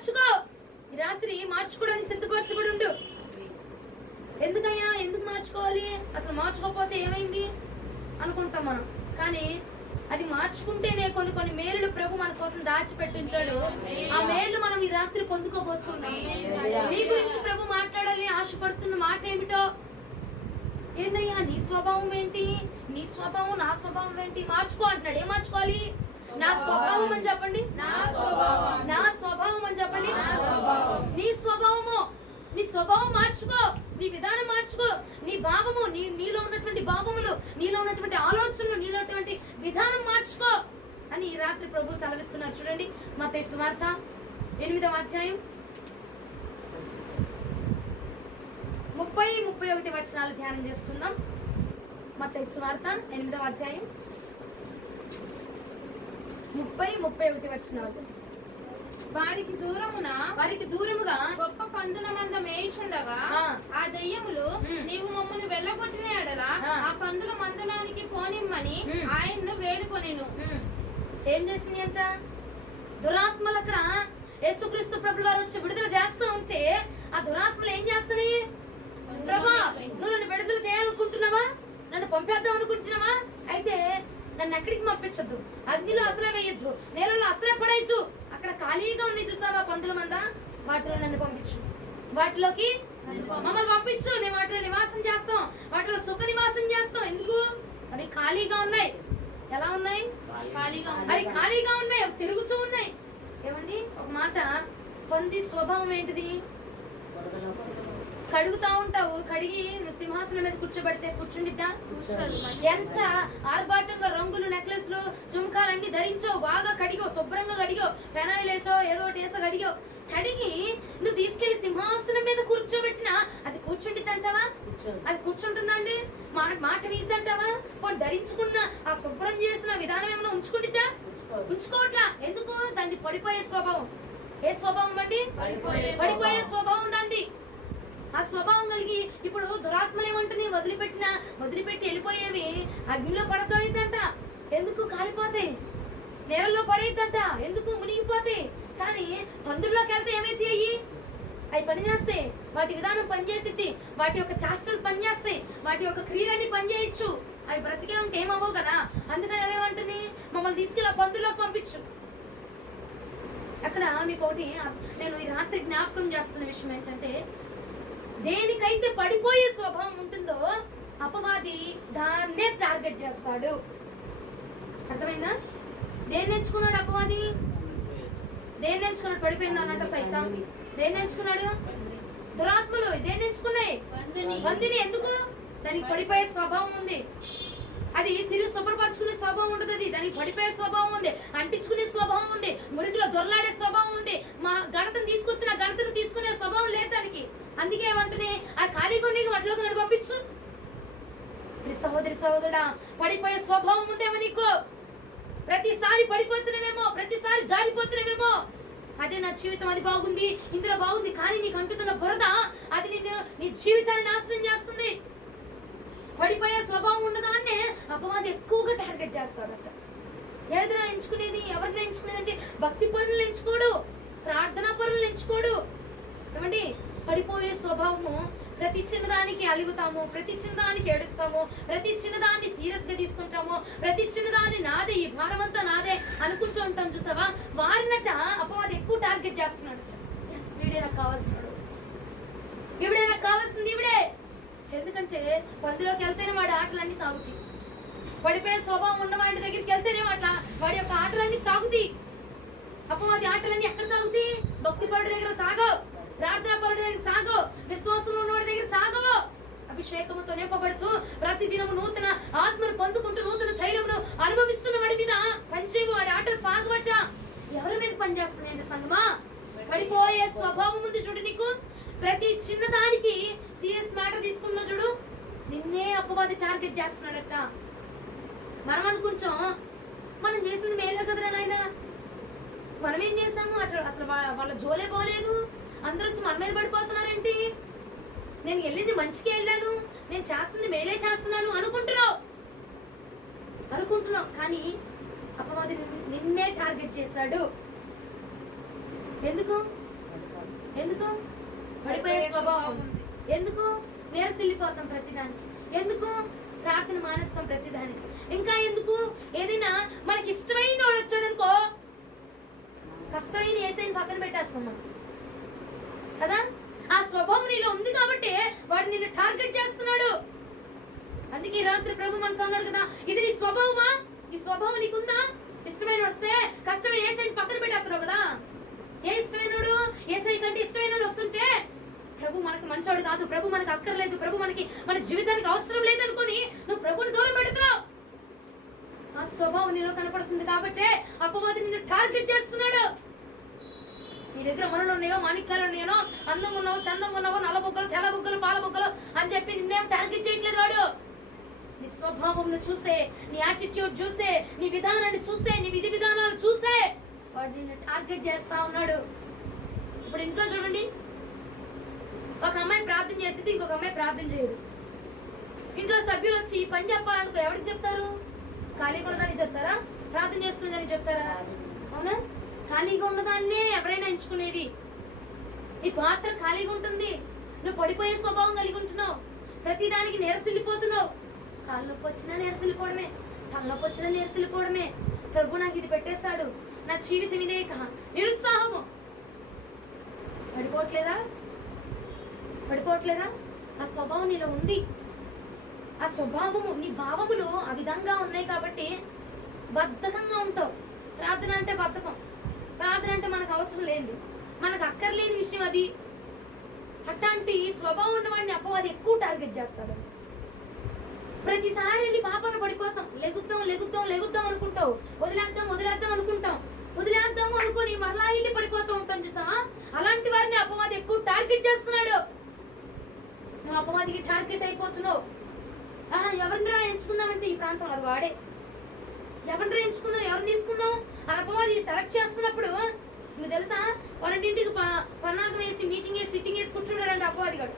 మార్చుకో. ఈ రాత్రి మార్చుకోవడానికి సిద్ధపరచబడి ఉండు. ఎందుకయ్యా ఎందుకు మార్చుకోవాలి, అసలు మార్చుకోకపోతే ఏమైంది అనుకుంటాం మనం. కానీ అది మార్చుకుంటేనే కొన్ని కొన్ని మేలులు ప్రభు మన కోసం దాచిపెట్టించాడు. ఆ మేలు మనం ఈ రాత్రి పొందుకోబోతున్నాం. నీ గురించి ప్రభు మాట్లాడాలి ఆశపడుతున్న మాట ఏమిటో. ఏందయ్యా నీ స్వభావం ఏంటి, నీ స్వభావం నా స్వభావం ఏంటి, మార్చుకో అంటున్నాడు. ఏం మార్చుకోవాలి? నా స్వభావం అని చెప్పండి. నా స్వభావం అని చెప్పండి. నీ స్వభావము, నీ స్వభావం మార్చుకో, నీ విధానం మార్చుకో, నీ భావము, నీలో ఉన్నటువంటి భావములు, నీలో ఉన్నటువంటి ఆలోచనలు, నీలో ఉన్నటువంటి విధానం మార్చుకో అని ఈ రాత్రి ప్రభు సెలవిస్తున్నారు. చూడండి మత్తయి సువార్త 8వ అధ్యాయం 30-31 వచనాలు ధ్యానం చేసుకుందాం. మత్తయి సువార్త 8వ అధ్యాయం 30-31 వచనాలు. వారికి దూరముగా గొప్ప పందుల మంద మేయుచుండగా ఆ దయ్యములు నీవు మమ్మల్ని వెళ్ళగొట్టిన ఎడల ఆ పందుల మందలానికి పోనిమ్మని ఆయన్ను వేడుకొనెను. ఏం చేసింది అంట? దురాత్మలు అక్కడ యేసుక్రీస్తు ప్రభుల వారు వచ్చి విడుదల చేస్తూ ఉంటే ఆ దురాత్మలు ఏం చేస్తున్నాయి? ప్రభా నువ్వు నన్ను విడుదల చేయాలనుకుంటున్నావా, నన్ను పంపేద్దాం అనుకుంటున్నావా, అయితే నన్ను ఎక్కడికి పంపించొద్దు, అగ్నిలో అసలే వేయొద్దు, నేలలో అసలే పడేయద్దు, అక్కడ ఖాళీగా ఉన్నాయి చూసావా పందుల మంద, వాటిలో నన్ను పంపించు, వాటిలోకి మమ్మల్ని పంపించు, మేము వాటిలో నివాసం చేస్తాం, వాటిలో సుఖ నివాసం చేస్తాం. ఎందుకు? అవి ఖాళీగా ఉన్నాయి. ఎలా ఉన్నాయి? అవి ఖాళీగా ఉన్నాయి, అవి తిరుగుతూ ఉన్నాయి. ఏమండి ఒక మాట, పంది స్వభావం ఏంటిది? కడుగుతా ఉంటావు, కడిగి సింహాసనం మీద కూర్చోబెడితే కూర్చుండిద్దా? ఎంత ఆర్భాటంగా రంగులు నెక్లెస్లు జుంకాలన్నీ ధరించావు, బాగా కడిగావు, శుభ్రంగా కడిగావు, పెనాయిల్ వేసావు, ఏదో ఒకటి వేసా కడిగావు, కడిగి నువ్వు తీసుకెళ్లి సింహాసనం మీద కూర్చోబెట్టినా అది కూర్చుండిద్ది అంటావా? అది కూర్చుంటుందా అండి? మాట విద్దంటావా? పోనీ ధరించుకున్న ఆ శుభ్రం చేసిన విధానం ఏమైనా ఉంచుకుంటుందా? ఉంచుకోవట్లా. ఎందుకు? దాన్ని పడిపోయే స్వభావం. ఏ స్వభావం అండి? పడిపోయే స్వభావం దాన్ని. ఆ స్వభావం కలిగి ఇప్పుడు దురాత్మలు ఏమంటున్నాయి? వదిలిపెట్టి వెళ్ళిపోయేవి అగ్నిలో పడతాయిద్దంట. ఎందుకు? కాలిపోతాయి. నేలలో పడేద్దంట. ఎందుకు? మునిగిపోతాయి. కానీ పందుల్లోకి వెళ్తే ఏమైతే అవి పనిచేస్తాయి, వాటి విధానం పనిచేసిద్ది, వాటి యొక్క చేష్టలు పనిచేస్తాయి, వాటి యొక్క క్రియలన్నీ పనిచేయచ్చు. అవి బ్రతికే ఉంటే ఏమవ్వవు కదా. అందుకని అవేమంటున్నాయి? మమ్మల్ని తీసుకెళ్ళి పందుల్లోకి పంపించు. అక్కడ మీకు ఒకటి నేను ఈ రాత్రి జ్ఞాపకం చేస్తున్న విషయం ఏంటంటే, దేనికైతే పడిపోయే స్వభావం ఉంటుందో అపవాది దాన్నే టార్గెట్ చేస్తాడు. అర్థమైందా? దేన్ని ఎంచుకున్నాడు అపవాది? దేన్ని ఎంచుకున్నాడు? పడిపోయింది అన్నట్ట సైతం. దేన్ని ఎంచుకున్నాడు? దురాత్మలు దేన్ని ఎంచుకున్నాయి? పందిని. ఎందుకు? దానికి పడిపోయే స్వభావం ఉంది. అది తిరిగి శుభ్రపరచుకునే స్వభావం ఉంటుంది. అది దానికి పడిపోయే స్వభావం ఉంది, అంటించుకునే స్వభావం ఉంది, మురికిలో దొరలాడే స్వభావం ఉంది. మా గణతను తీసుకొచ్చిన గణతను తీసుకునే స్వభావం లేదు దానికి. అందుకే ఏమంటున్నాయి? ఆ ఖాళీగా ఉన్నాయి వాటిలోకి నన్ను పంపించు. సహోదరి సహోదరుడా, పడిపోయే స్వభావం ఉందేమో నీకు. ప్రతిసారి పడిపోతున్నావేమో, ప్రతిసారి జారిపోతున్నావేమో. అదే నా జీవితం, అది బాగుంది, ఇందులో బాగుంది, కానీ నీకు అంటుతున్న బురద అది నీ జీవితాన్ని నాశనం చేస్తుంది. పడిపోయే స్వభావం ఉన్నదాన్నే అపవాది ఎక్కువగా టార్గెట్ చేస్తాడట. ఏదిరా ఎంచుకునేది? ఎవరిని ఎంచుకునేది అంటే భక్తి పనులు ఎంచుకోడు, ప్రార్థనా పనులు ఎంచుకోడు. ఏమండి? పడిపోయే స్వభావము. ప్రతి చిన్నదానికి అలుగుతాము, ప్రతి చిన్నదానికి ఏడుస్తాము, ప్రతి చిన్నదాన్ని సీరియస్ గా తీసుకుంటాము, ప్రతి చిన్నదాన్ని నాదే, ఈ భారం అంతా నాదే అనుకుంటూ ఉంటాం. చూసావా? వారినట అపవాది ఎక్కువ టార్గెట్ చేస్తున్నాడు. ఎస్, వీడే నాకు కావాల్సినాడు, వీడే నాకు కావాల్సింది, వీడే. ఎందుకంటే పందులోకి వెళ్తేనే వాడి ఆటలన్నీ సాగుతాయి. పడిపోయే స్వభావం ఉన్న వాడి దగ్గరికి వెళ్తేనే వాడి యొక్క ఆటలన్నీ సాగుతాయి. అపవాది ఆటలన్నీ ఎక్కడ సాగుతాయి? భక్తి పరుడి దగ్గర సాగవు, ప్రార్థనా పరుడి దగ్గర సాగవు, విశ్వాసంలో ఉన్నవాడి దగ్గర సాగవు. అభిషేకముతో నింపబడుతూ ప్రతిదినము నూతన ఆత్మను పొందుకుంటూ నూతన తైలమును అనుభవిస్తున్న వాడి మీద పంచేవి వాడి ఆటలు సాగబట్ట. ఎవరి మీద పనిచేస్తుంది సంగమా? పడిపోయే స్వభావం ఉంది చూడు నీకు. ప్రతి చిన్నదానికి సీరియస్ మ్యాటర్ తీసుకున్నా చూడు, నిన్నే అపవాది టార్గెట్ చేస్తున్నాడట. మనం అనుకుంటాం మనం చేసింది మేలే కదరా నాయన, మనం ఏం చేసాము, అసలు వాళ్ళ జోలే పోలేదు, అందరూ వచ్చి మన మీద పడిపోతున్నారేంటి, నేను వెళ్ళింది మంచికే వెళ్ళాను, నేను చేస్తుంది మేలే చేస్తున్నాను అనుకుంటున్నావు. కానీ అపవాది నిన్నే టార్గెట్ చేశాడు. ఎందుకు? ఎందుకు? పడిపోయే స్వభావం. ఎందుకు? నీరసిల్లిపోతాం ప్రతిదానికి. ఎందుకు? ప్రార్థన మానేస్తాం ప్రతిదానికి. ఇంకా ఎందుకు? ఏదైనా మనకి ఇష్టమైన వాడు వచ్చాడనుకో, కష్టమైన యేసయ్యని పక్కన పెట్టేస్తాం మనం కదా. ఆ స్వభావం నీలో ఉంది కాబట్టి వాడు నిన్ను టార్గెట్ చేస్తున్నాడు. అందుకే ఈ రాత్రి ప్రభు మనతో అన్నాడు కదా, ఇది నీ స్వభావమా? ఈ స్వభావం నీకుందా? ఇష్టమైన వస్తే కష్టమైన యేసయ్యని పక్కన పెట్టేస్తున్నావు కదా. ఏ ఇష్టమైనడు? యేసయ్య కంటే ఇష్టమైన వస్తుంటే ప్రభు మనకు మంచోడు కాదు, ప్రభు మనకు అక్కర్లేదు, ప్రభు మనకి మన జీవితానికి అవసరం లేదనుకొని నువ్వు ప్రభుని దూరం పెడుతున్నావు. ఆ స్వభావం నీలో కనపడుతుంది కాబట్టి అపవాది నిన్ను టార్గెట్ చేస్తున్నాడు. నీ దగ్గర మనులు ఉన్నాయో, మాణిక్యాలు ఉన్నాయో, అందంగా ఉన్నావు, చందంగా ఉన్నావు, నల్ల బొగ్గలు, తెల్ల బొగ్గలు, పాల బొగ్గలు అని చెప్పి నిన్నేం టార్గెట్ చేయట్లేదు వాడు. నీ స్వభావం చూసే, నీ యాటిట్యూడ్ చూసే, నీ విధానాన్ని చూసే, నీ విధి విధానాలు చూసే వాడు నిన్ను టార్గెట్ చేస్తా ఉన్నాడు. ఇప్పుడు ఇంట్లో చూడండి, ఒక అమ్మాయి ప్రార్థన చేసింది, ఇంకొక అమ్మాయి ప్రార్థన చేయదు. ఇంట్లో సభ్యులు వచ్చి పని చెప్పాలనుకో ఎవరికి చెప్తారు? ఖాళీగా ఉన్నదాన్ని చెప్తారా? ప్రార్థన చేసుకునేదాన్ని చెప్తారా? అవునా? ఖాళీగా ఉన్నదాన్నే ఎవరైనా ఎంచుకునేది. నీ పాత్ర ఖాళీగా ఉంటుంది. నువ్వు పడిపోయే స్వభావం కలిగి ఉంటున్నావు. ప్రతిదానికి నీరసిల్లిపోతున్నావు. కాళ్ళు నొప్పి వచ్చినా నీరసిల్లిపోవడమే, తలనొప్పి వచ్చినా నీరసిల్లిపోవడమే. ప్రభు నాకు ఇది పెట్టేశాడు, నా జీవితం ఇదే నిరుత్సాహము. పడిపోవట్లేదా? పడిపోవట్లేదా? ఆ స్వభావం నీలో ఉంది. ఆ స్వభావము, నీ భావములు ఆ విధంగా ఉన్నాయి కాబట్టి బద్ధకంగా ఉంటావు. ప్రార్థన అంటే బద్ధకం. ప్రార్థన అంటే మనకు అవసరం లేదు, మనకు అక్కర్లేని విషయం అది. అట్లాంటి స్వభావం ఉన్నవాడిని అపవాది ఎక్కువ టార్గెట్ చేస్తాడు. ప్రతిసారి వెళ్ళి పాపంలో పడిపోతాం. లెగుద్దాం లెగుద్దాం లెగుద్దాం అనుకుంటావు, వదిలేద్దాం వదిలేద్దాం అనుకుంటాం, వదిలేద్దాము అనుకుని మరలా వెళ్ళి పడిపోతూ ఉంటాం. చూసావా? అలాంటి వారిని అపవాది ఎక్కువ టార్గెట్ చేస్తున్నాడు. నువ్వు అపవాదికి టార్గెట్ అయిపోతున్నావు. ఎవరిని ఎంచుకుందామంటే ఈ ప్రాంతంలో అది వాడే. ఎవరిని ఎంచుకుందాం, ఎవరిని తీసుకుందాం అని అపవాది సెలెక్ట్ చేస్తున్నప్పుడు మీకు తెలుసా, కొన్నింటికి పన్నాగం వేసి మీటింగ్ వేసి సిట్టింగ్ వేసి కూర్చున్నాడంటే అపవాది గాడు.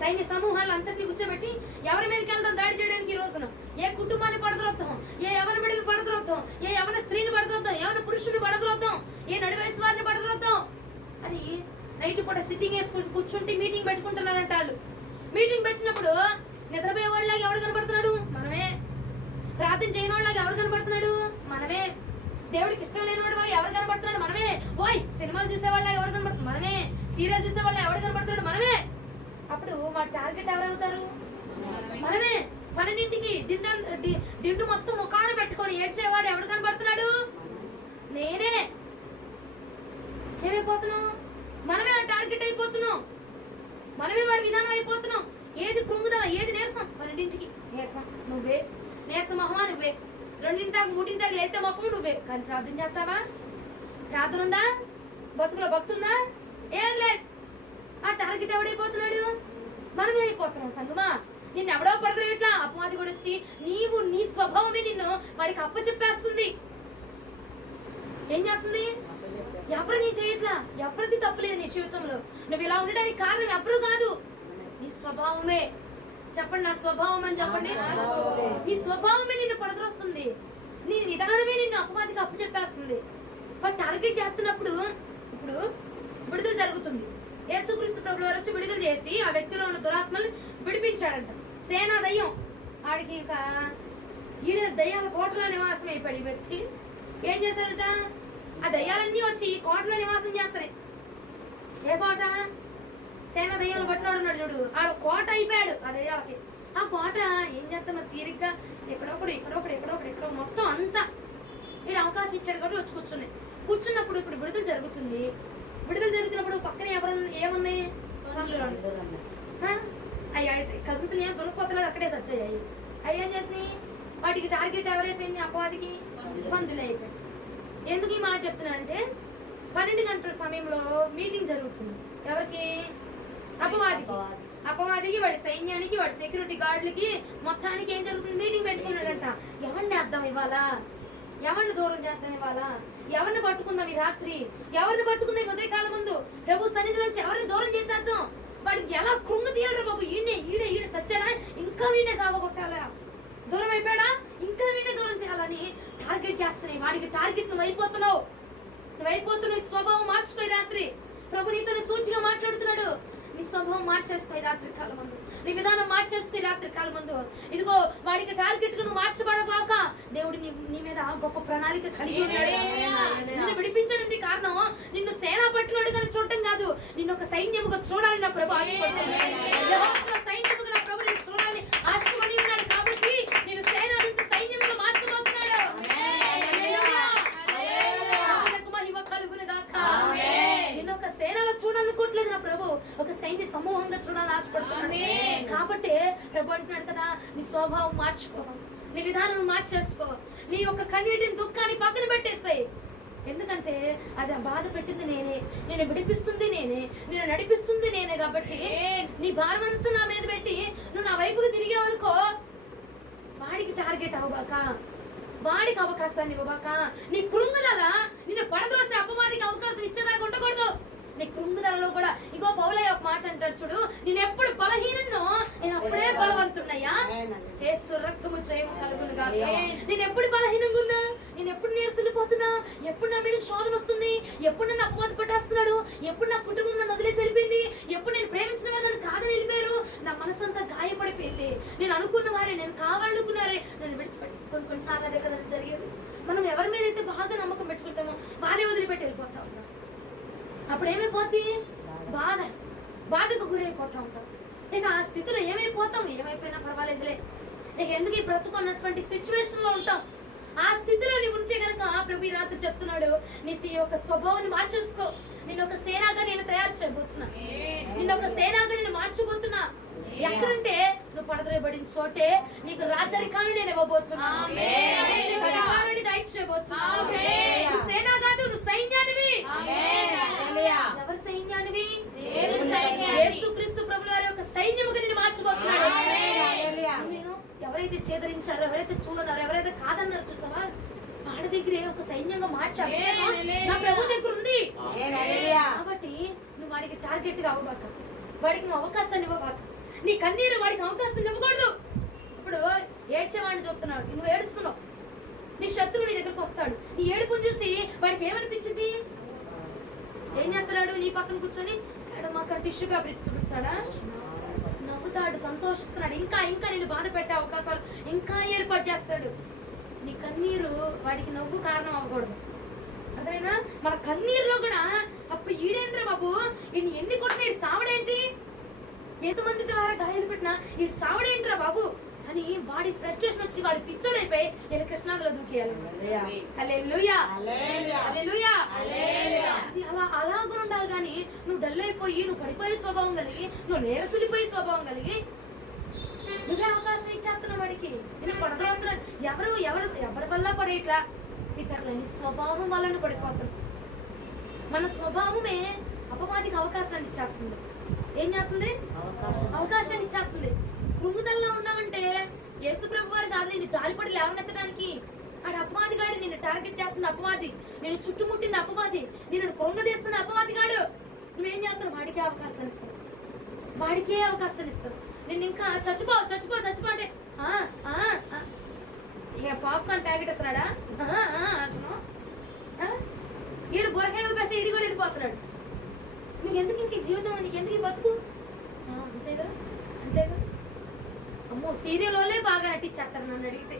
సైన్య సమూహాలు అంతటినీ కూర్చోబెట్టి ఎవరి మీదకి వెళ్తాం దాడి చేయడానికి ఈ రోజున? ఏ కుటుంబాన్ని పడద్రోద్దాం, ఏ ఎవరి బిడ్డలు పడద్రోద్దాం, ఏ ఎవరి స్త్రీని పడద్రోద్దాం, ఎవరి పురుషుని పడద్రోద్దాం, ఏ నడివయసు వారిని పడద్రోద్దాం అని నైట్ పూట సిట్టింగ్ వేసుకుంటూ కూర్చుంటే మీటింగ్ పెట్టుకుంటున్నారంట వాళ్ళు. మీటింగ్ పెట్టినప్పుడు నిద్రపోయే వాళ్ళలాగా ఎవరు కనపడుతున్నాడు? మనమే. ప్రార్థన చేయని వాళ్ళలాగా ఎవరు కనపడుతున్నాడు? మనమే. దేవుడికి ఇష్టం లేని వాడు ఎవరు కనపడుతున్నాడు? మనమే. ఓయ్ సినిమాలు చూసేవాళ్ళ ఎవరు కనపడుతుంది? మనమే. సీరియల్ చూసేవాళ్ళ ఎవరు కనపడుతున్నాడు? మనమే. అప్పుడు మా టార్గెట్ ఎవరవుతారు? మనమే. 12ంటికి దిండు మొత్తం ముఖాన పెట్టుకొని ఏడ్చేవాడు ఎవడు కనపడుతున్నాడు? నేనే. ఏమైపోతున్నాం? మనమే ఆ టార్గెట్ అయిపోతున్నాం. మనమే వాడి విధానం అయిపోతున్నాం. ఏది కృంగుదల, ఏది నీరసం? 12ంటికి నీరసం నువ్వే, నీరస మొహమా నువ్వే, 2ంటాకు 3ంటాకు లేసే మొహము నువ్వే. కానీ ప్రార్థన చేస్తావా? ప్రార్థన ఉందా? బతుకులో భక్తుందా? ఏం లేదు. ఆ టార్గెట్ ఎవడైపోతున్నాడు? మనమే అయిపోతున్నాం. సంగమా, నిన్ను ఎవడో పడతారు. ఎట్లా అపవాది కూడా వచ్చి నీ స్వభావమే నిన్ను వాడికి అప్పచెప్పేస్తుంది. ఏం చేస్తుంది? ఎవరు నీ చేయట్లా, ఎవరిది తప్పలేదు నీ జీవితంలో. నువ్వు ఇలా ఉండడానికి కారణం ఎవరు కాదు, నీ స్వభావమే. చెప్పండి, నా స్వభావం అని చెప్పండి. నీ స్వభావమే నిన్ను పడద్రోస్తుంది. నీ విధానమే నిన్ను అపవాదికి అప్పచెప్పేస్తుంది. వాడు టార్గెట్ చేస్తున్నప్పుడు ఇప్పుడు విడుదల జరుగుతుంది. యేసుక్రీస్తు ప్రభువు వారు వచ్చి విడుదల చేసి ఆ వ్యక్తిలో ఉన్న దురాత్మల్ని విడిపించాడంట. సేనా దయ్యం ఆడికి ఈడ దయ్యాల కోటలో నివాసం అయిపోయాడు. ఈ వ్యక్తి ఏం చేశాడట? ఆ దయ్యాలన్నీ వచ్చి కోటలో నివాసం చేస్తాయి. ఏ కోట? సేన దయ్యాలు పట్టినాడు ఉన్నాడు చూడు, ఆడ కోట అయిపోయాడు ఆ దయ్యాలకి. ఆ కోట ఏం చేస్తా మరి తీరిగ్గా ఎక్కడొకడు మొత్తం అంతా వీడు అవకాశం ఇచ్చాడు కాబట్టి వచ్చి కూర్చున్నప్పుడు ఇప్పుడు విడుదల జరుగుతుంది. విడుదల జరుగుతున్నప్పుడు పక్కన ఏమున్నాయి? మందులు అయ్యా కదులుతున్నాయి, దొరికిపోతలాగా అక్కడే సచ్చాయి. అవి ఏం చేసి వాటికి టార్గెట్ ఎవరైపోయింది? అపవాదికి మందులు అయిపోయింది. ఎందుకు ఈ మాట చెప్తున్నా అంటే 12 గంటల సమయంలో మీటింగ్ జరుగుతుంది. ఎవరికి? అపవాదికి, వాడి సైన్యానికి, వాడి సెక్యూరిటీ గార్డులకి మొత్తానికి ఏం జరుగుతుంది? మీటింగ్ పెట్టుకున్నాడంట. ఎవరిని అర్థం ఇవ్వాలా, ఎవరిని దూరం చేద్దాం ఇవ్వాలా, ఎవరిని పట్టుకుందాం ఈ రాత్రి, ఎవరిని పట్టుకుందాం ఉదయకాలం ముందు ప్రభు సన్నిధి నుంచి ఎవరిని దూరం చేసేద్దాం, వాడికి ఎలా కృంగ తీయాలరా బాబు, ఈడే చచ్చాడా, ఇంకా వీడే సావగొట్టాలా, దూరం అయిపోయాడా, ఇంకా వీడే దూరం చేయాలని టార్గెట్ చేస్తున్నాయి. వాడికి టార్గెట్ నువ్వు అయిపోతున్నావు. స్వభావం మార్చుకో. రాత్రి ప్రభు నీతో సూచిగా మాట్లాడుతున్నాడు. నీ స్వభావం మార్చేసుకో రాత్రి కాలం ముందు, నీ విధానం మార్చేసుకో రాత్రి కాలం ముందు. ఇదిగో వాడికి టార్గెట్ గా నువ్వు మార్చబడబాక. దేవుడు నీ మీద గొప్ప ప్రణాళిక కలిగి ఉన్నాడు. నిన్ను విడిపించడానికి కారణం నిన్ను సేనా పట్టినోడు కానీ చూడటం కాదు, నిన్ను ఒక సైన్యముగా చూడాలని నా ప్రభు ఆశపడుతున్నాడు. యెహోషువ సైన్యముగా నా ప్రభు నిన్ను చూడాలని ఆశపడి ఉన్నాడు. కాబట్టి నేను సేనా నుంచి సైన్యముగా మార్చబోతున్నాడు. మహిమ కలుగును గాక. నిన్ను ఒక సేనలో చూడాలనుకోవట్లేదు నా ప్రభు, ఒక సైన్య సమూహంగా చూడాలని ఆశపడుతున్నాడు. కాబట్టి ప్రభు అంటున్నాడు కదా, నీ స్వభావం మార్చుకో, నీ విధానం మార్చేసుకో, నీ యొక్క కన్నీటిని దుఃఖాన్ని పక్కన పెట్టేసాయి. ఎందుకంటే అది బాధ పెట్టింది నేనే, నేను విడిపిస్తుంది నేనే, నేను నడిపిస్తుంది నేనే. కాబట్టి నీ భారం అంతా నా మీద పెట్టి నువ్వు నా వైపుకి తిరిగావనుకో, వాడికి టార్గెట్ అవ్వబాక, వాడికి అవకాశాన్ని ఇవ్వబాక. నీ కృంగుదల నిన్ను పడద్రోసే అపవాదికి అవకాశం ఇచ్చేదాకా ఉండకూడదు. నీ కృంగుదలలో కూడా ఇంకో పౌలయ్య ఒక మాట అంటాడు చూడు, నేను ఎప్పుడు బలహీనో నేను అప్పుడే బలవంతున్నయ్యా. యేసు రక్తము జయము కలుగును గాక. నేను ఎప్పుడు బలహీనంగా ఉన్నా, నేను ఎప్పుడు నీరసిల్లిపోతున్నా, ఎప్పుడు నా మీద శోధన వస్తుంది, ఎప్పుడు నన్ను అపవాది పట్టేస్తున్నాడు, ఎప్పుడు నా కుటుంబం నన్ను వదిలేసి వెళ్ళిపోయింది, ఎప్పుడు నేను ప్రేమించిన వారు నన్ను కాదని వెళ్ళిపోయారు, నా మనసంతా గాయపడిపోయింది, నేను అనుకున్న వారే, నేను కావాలనుకున్నారే నన్ను విడిచిపెట్టి. కొన్నిసార్లు అదే కదా జరిగేది. మనం ఎవరి మీద అయితే బాగా నమ్మకం పెట్టుకుంటామో వారే వదిలిపెట్టి వెళ్ళిపోతా ఉంటాం. అప్పుడు ఏమైపోద్ది? బాధకు గురైపోతా ఉంటాం. ఇక ఆ స్థితిలో ఏమైపోతాం, ఏమైపోయినా పర్వాలేదులే, ఇక ఎందుకు ఈ బ్రతుకున్నటువంటి సిచ్యువేషన్ లో ఉంటాం. ఆ స్థితిలో నీ ఉంటే గనక ప్రభు రాత్రి చెప్తున్నాడు, నీ యొక్క స్వభావాన్ని మార్చేసుకో. నిన్న ఒక సేనాగా నేను తయారు చేయబోతున్నా, నిన్న ఒక సేనాగా నేను మార్చబోతున్నా. ఎక్కడంటే నువ్వు పడద్రోయబడిన చోటే నీకు రాజరికాన్ని నేను ఇవ్వబోతున్నా, అధికారాన్ని దయచేయబోతున్నా. నువ్వు సేనా కాదు, నువ్వు సైన్యానివి. ఎవరి సైన్యానివి? యేసుక్రీస్తు ప్రభుల వారి యొక్క సైన్యముగా నేను మార్చబోతున్నాడు. ఎవరైతే చేదరించారో, ఎవరైతే చూడన్నారో, ఎవరైతే కాదన్నారో చూసావా, వాడి దగ్గరే ఒక సైన్యంగా మార్చే అభిషేకం నా ప్రభు దగ్గర ఉంది. కాబట్టి నువ్వు వాడికి టార్గెట్ గా అవ్వబాక, వాడికి నువ్వు అవకాశాన్ని ఇవ్వబాక. నీ కన్నీరు వాడికి అవకాశం ఇవ్వకూడదు. ఇప్పుడు ఏడ్చేవాడిని చూస్తున్నాడు, నువ్వు ఏడుస్తున్నావు, నీ శత్రువు నీ దగ్గరకు వస్తాడు. నీ ఏడుపుని చూసి వాడికి ఏమనిపించింది? ఏం చేస్తున్నాడు? నీ పక్కన కూర్చొని మాకు టిష్యూ పేపర్ ఇచ్చి చూపిస్తాడా? నవ్వుతాడు, సంతోషిస్తున్నాడు. ఇంకా ఇంకా నేను బాధ పెట్టే అవకాశాలు ఇంకా ఏర్పాటు చేస్తాడు. నీ కన్నీరు వాడికి నవ్వు కారణం అవ్వకూడదు. అర్థమైనా? మన కన్నీరులో కూడా అప్పుడు ఈడేంద్ర బాబు ఈయన ఎన్ని కొట్టినా ఇటు సావడేంటి, ఎంతమంది ద్వారా గాయాలు పెట్టినా ఇటు సావడేంట్రా బాబు అని వాడి ఫ్రస్ట్రేషన్ వచ్చి వాడి పిచ్చోడైపోయి నేను కృష్ణాదిలో దూకేయాలి. హల్లెలూయా, హల్లెలూయా. అది అలాగా ఉండాలి. కానీ నువ్వు డల్ అయిపోయి, నువ్వు పడిపోయే స్వభావం కలిగి, నువ్వు నేరసిల్లిపోయే స్వభావం కలిగి నువ్వే అవకాశం ఇచ్చేస్తున్నావు వాడికి. నేను పడదవుతున్నాడు. ఎవరి వల్ల పడేట్లా, నీ స్వభావం వల్ల పడిపోతున్నావు. మన స్వభావమే అపవాదికి అవకాశాన్ని ఇచ్చేస్తుంది. ఏం చేస్తుంది? అవకాశాన్ని ఇచ్చేస్తుంది. కృంగుదల్లో ఉన్నామంటే యేసు ప్రభు వారు కాదు నేను జాలిపడి లేవనెత్తడానికి. ఆడు అపవాది గాడు నిన్ను టార్గెట్ చేస్తుంది. అపవాది నిన్ను చుట్టుముట్టింది. అపవాది నిన్ను కృంగదీస్తుంది. అపవాది గాడు నువ్వేం చేస్తావు? వాడికే అవకాశాన్ని ఇస్తావు, వాడికే అవకాశాన్ని ఇస్తావు. నిన్ను ఇంకా చచ్చిపో అంటే ఇక పాప్కార్న్ ప్యాకెట్ ఎత్తాడా అంటున్నావు. ఈడు బొరకాయ ఊపేస్తే ఈడు కూడా వెళ్ళిపోతున్నాడు. నీకెందుకు ఇంక జీవితం, నీకెందుకు బతుకు? అంతేగా అంతేగా. అమ్మో సీరియల్ వాళ్ళే బాగా నటించేస్తారు నన్ను అడిగితే.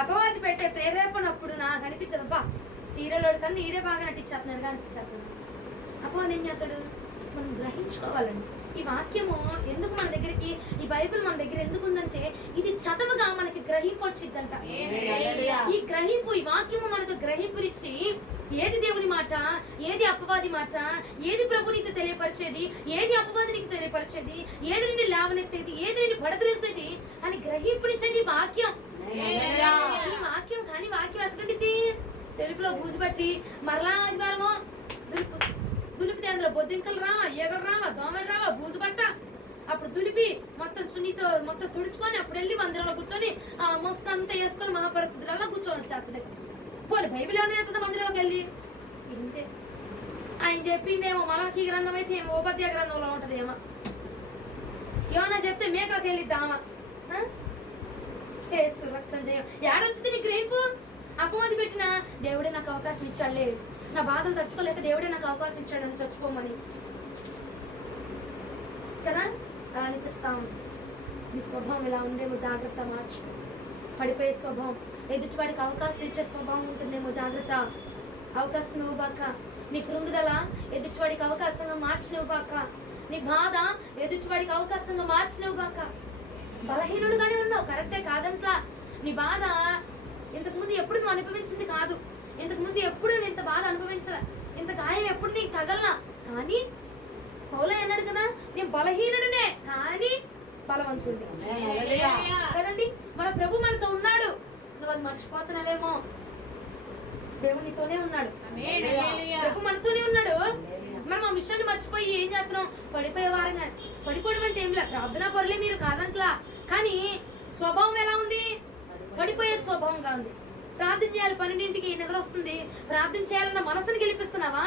అపవాది పెట్టే ప్రేరేపణప్పుడు నాకు అనిపించదు, అబ్బా సీరియల్ వాడు కన్నా ఈడే బాగా నటించేస్తున్నాడు అనిపించేస్తున్నాడు. అపవాది ఏం చేస్తాడు? మనం గ్రహించుకోవాలండి. ఈ వాక్యము ఎందుకు మన దగ్గరికి, ఈ బైబిల్ మన దగ్గర ఎందుకు ఉందంటే ఇది చదవగా మనకి గ్రహింపు వచ్చిందంట. ఈ గ్రహింపు, ఈ వాక్యము మనకు గ్రహింపునిచ్చి ఏది దేవుని మాట, ఏది అపవాది మాట, ఏది ప్రభు నీకు తెలియపరిచేది, ఏది అపవాది నీకు తెలియపరిచేది, ఏది నిన్ను లేవనెత్తేది, ఏది నిన్ను పడద్రేసేది అని గ్రహింపునిచ్చేది వాక్యం. ఈ వాక్యం. కానీ వాక్యం ఎక్కడుండిద్ది? సెల్ఫ్ లో బూజు పట్టి మరలా ఆదివారమో దులిపితే అందులో బొద్దింకలు రావా, ఏగలు రావా, దోమలు రావా, బూజు పట్ట. అప్పుడు దులిపి మొత్తం చున్నీతో మొత్తం తుడుచుకొని అప్పుడు వెళ్ళి మందిరంలో కూర్చొని ఆ మొస్క అంతా వేసుకొని మహాపరిస్థితులలో కూర్చొని వచ్చేస్తుంది. పోరు బైబిల్ ఏమైనా చేస్తుంది మందిరంలోకి వెళ్ళి? ఇంతే. ఆయన చెప్పిందేమో మలాఖీ గ్రంథం అయితే ఏమో ఉపధ్యాయ గ్రంథంలో ఉంటది. ఏమన్నా చెప్తే మేకకి వెళ్ళిద్దామా? రక్తం చేయం ఏడొచ్చింది నీకు రేపు? అపవాది పెట్టినా దేవుడే నాకు అవకాశం ఇచ్చాడులే, నా బాధలు తట్టుకోలేక దేవుడే నాకు అవకాశం ఇచ్చాడు నన్ను చచ్చిపోమని కదా. అలా అనిపిస్తా ఉంది. నీ స్వభావం ఎలా ఉందేమో జాగ్రత్త మార్చుకో. పడిపోయే స్వభావం, ఎదుటివాడికి అవకాశం ఇచ్చే స్వభావం ఉంటుందేమో జాగ్రత్త. అవకాశం ఇవ్వబాక. నీ కృంగుదల ఎదుటివాడికి అవకాశంగా మార్చినవ్వబాక. నీ బాధ ఎదుటివాడికి అవకాశంగా మార్చినవ్వబాక. బలహీనుడుగానే ఉన్నావు, కరెక్టే కాదంట్లా. నీ బాధ ఇంతకుముందు ఎప్పుడు నువ్వు అనుభవించింది కాదు. ఇంతకుముందు ఎప్పుడు నువ్వు ఇంత బాధ అనుభవించలే, ఇంత గాయం ఎప్పుడు నీకు తగలనా. కానీ పౌలు అన్నాడు కదా, నేను బలహీనుడినే కానీ బలవంతుడి కదండి. మన ప్రభు మనతో ఉన్నాడు. నువ్వు అది మర్చిపోతున్నావేమో. దేవుడు నీతోనే ఉన్నాడు, ప్రభు మనతోనే ఉన్నాడు. మనం ఆ విషయాన్ని మర్చిపోయి ఏం చేస్తున్నాం, పడిపోయేవారం. కానీ పడిపోవడం అంటే ఏం లేదు, ప్రార్థనా పరులే మీరు కాదంట్లా. కానీ స్వభావం ఎలా ఉంది, పడిపోయే స్వభావంగా ఉంది. ప్రార్థన చేయాలి, 12ంటికి నిద్ర వస్తుంది, ప్రార్థన చేయాలన్న మనసుని గెలిపిస్తున్నావా,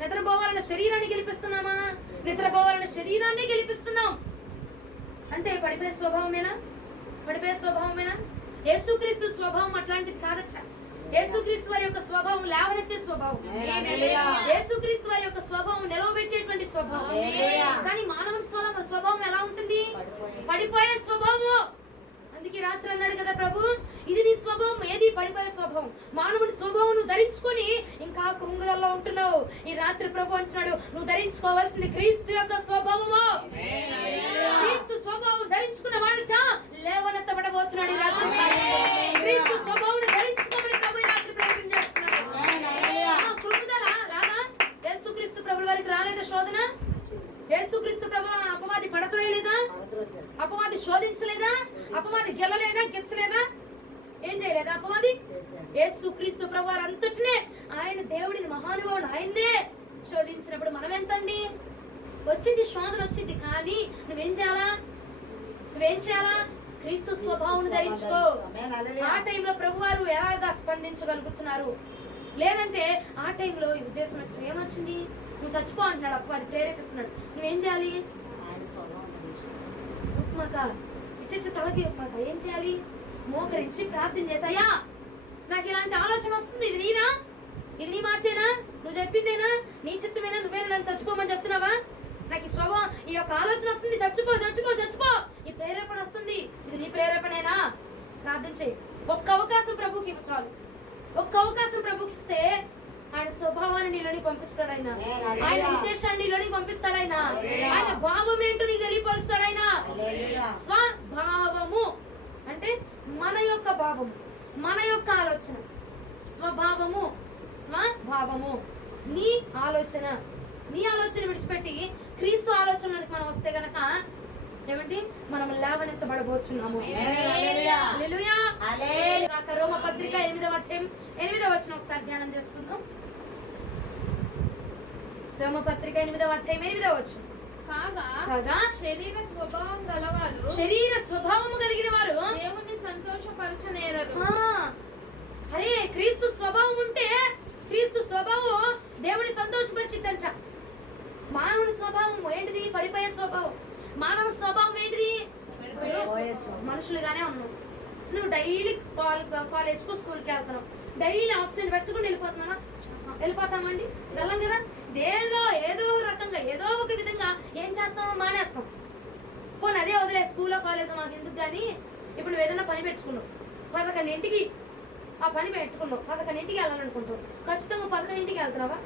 నిద్రపోవాలన్న శరీరాన్ని గెలిపిస్తున్నామా? నిద్రపోవాలన్న శరీరాన్ని గెలిపిస్తున్నాం అంటే పడిపోయే స్వభావమేనా? పడిపోయే స్వభావమేనా? యేసుక్రీస్తు స్వభావం అట్లాంటిది కాదచ్చ. యేసుక్రీస్తు వారి యొక్క స్వభావం లేవనెత్తే స్వభావం, యేసుక్రీస్తు వారి యొక్క స్వభావం నిలవబెట్టేటువంటి స్వభావం. కానీ మానవుని స్వభావం ఎలా ఉంటుంది, పడిపోయే స్వభావం. అందుకే రాత్రి అన్నాడు కదా ప్రభు, ఇది నీ స్వభావం. ఏది? పడిపోయే స్వభావం. మానవుడి స్వభావం నువ్వు ధరించుకొని ఇంకా కృంగుదల్లో ఉంటున్నావు. ఈ రాత్రి ప్రభు అంటున్నాడు, నువ్వు ధరించుకోవాల్సింది క్రీస్తు యొక్క స్వభావము. క్రీస్తు స్వభావం ధరించుకున్న వాడట లేవనెత్తబడబోతున్నాడు. ఈ రాత్రి క్రీస్తు స్వభావం ధరించుకోమని ప్రభు ఈ రాత్రి ప్రకటన చేస్తున్నాడు. కృంగుదల రాదా? యేసుక్రీస్తు ప్రభుల వారికి రాలేదా శోధన? యేసుక్రీస్తు ప్రభువును అపవాది పడత్రోయలేదా? అపవాది శోధించలేదా? అపవాది గెలలేదా, గెచ్చలేదా? ఏం చేయలేదా అపవాది? యేసుక్రీస్తు ప్రభువారు అంతటినే ఆయన దేవుడిని, మహానుభావుడు ఆయన్నే శోధించినప్పుడు మనం ఎంతండి? వచ్చింది శోధన వచ్చింది, కానీ నువ్వేం చేయాలా? నువ్వేం చేయాలా? క్రీస్తు స్వభావం ధరించుకో. ఆ టైంలో ప్రభువారు ఎలాగా స్పందించగలుగుతున్నారు? లేదంటే ఆ టైంలో ఈ ఉద్దేశం ఏమొచ్చింది, నువ్వు చచ్చిపో అంటున్నాడు అపవాది, ప్రేరేపిస్తున్నాడు. నువ్వేం చేయాలి? ఉప్మాక ఇట్ట తలకి ఉప్మాక ఏం చేయాలి? మోకరించి ప్రార్థన చేసాయా, నాకు ఇలాంటి ఆలోచన వస్తుంది, ఇది నీనా? ఇది నీ మాటేనా? నువ్వు చెప్పిందేనా? నీ చిత్తమేనా? నువ్వేనా నన్ను చచ్చిపోమని చెప్తున్నావా? నాకు ఈ స్వభావం, ఈ యొక్క ఆలోచన వస్తుంది, చచ్చిపో చచ్చిపో చచ్చిపో, ఈ ప్రేరేపణ వస్తుంది, ఇది నీ ప్రేరేపణేనా? ప్రార్థన చేయి. ఒక్క అవకాశం ప్రభుకి ఇవ్వు చాలు. ఒక్క అవకాశం ప్రభుకి ఇస్తే ఆయన స్వభావాన్ని నీలోని పంపిస్తాడు. ఆయన ఆయన ఉద్దేశాన్ని నీలోని పంపిస్తాడు. ఆయన ఆయన భావం ఏంటో నీకు తెలియపరుస్తాడు. ఆయన స్వభావము అంటే మన యొక్క భావము, మన యొక్క ఆలోచన. స్వభావము, స్వభావము, నీ ఆలోచన. నీ ఆలోచన విడిచిపెట్టి క్రీస్తు ఆలోచనలోకి మనం వస్తే గనక ఏమండి, మనం లేవనెత్తబడబోతున్నాము. హల్లెలూయా. రోమ పత్రిక 8వ అధ్యాయం 8వ వచనం ఒకసారి ధ్యానం చేసుకుందాం. రోమ పత్రిక 8వ అధ్యాయం 8వ వచనం. కాగా శరీర స్వభావం గలవారు, శరీర స్వభావము కలిగిన వారు దేవుణ్ణి సంతోషపరచనేరరు. అరే, క్రీస్తు స్వభావం ఉంటే క్రీస్తు స్వభావం దేవుని సంతోషపరిచిద్దంట. మానవుని స్వభావం ఏంటిది? పడిపోయే స్వభావం. మానవ స్వభావం ఏంటిది? మనుషులుగానే ఉన్నావు. నువ్వు డైలీ కాలేజ్కు స్కూల్కి వెళ్తున్నావు, డైలీ ఆబ్సెంట్ పెట్టుకుని వెళ్ళిపోతామండి? వెళ్ళం కదా. ఏదో ఒక రకంగా ఏదో ఒక విధంగా ఏం చేస్తాం, మానేస్తాం. పోనీ అదే వదిలే, స్కూల్లో కాలేజ్ మాకు ఎందుకు. కానీ ఇప్పుడు నువ్వు ఏదైనా పని పెట్టుకున్నావు, 11ంటికి ఆ పని పెట్టుకున్నావు, 11ంటికి వెళ్ళాలనుకుంటావు, ఖచ్చితంగా 11ంటికి వెళ్తున్నావా?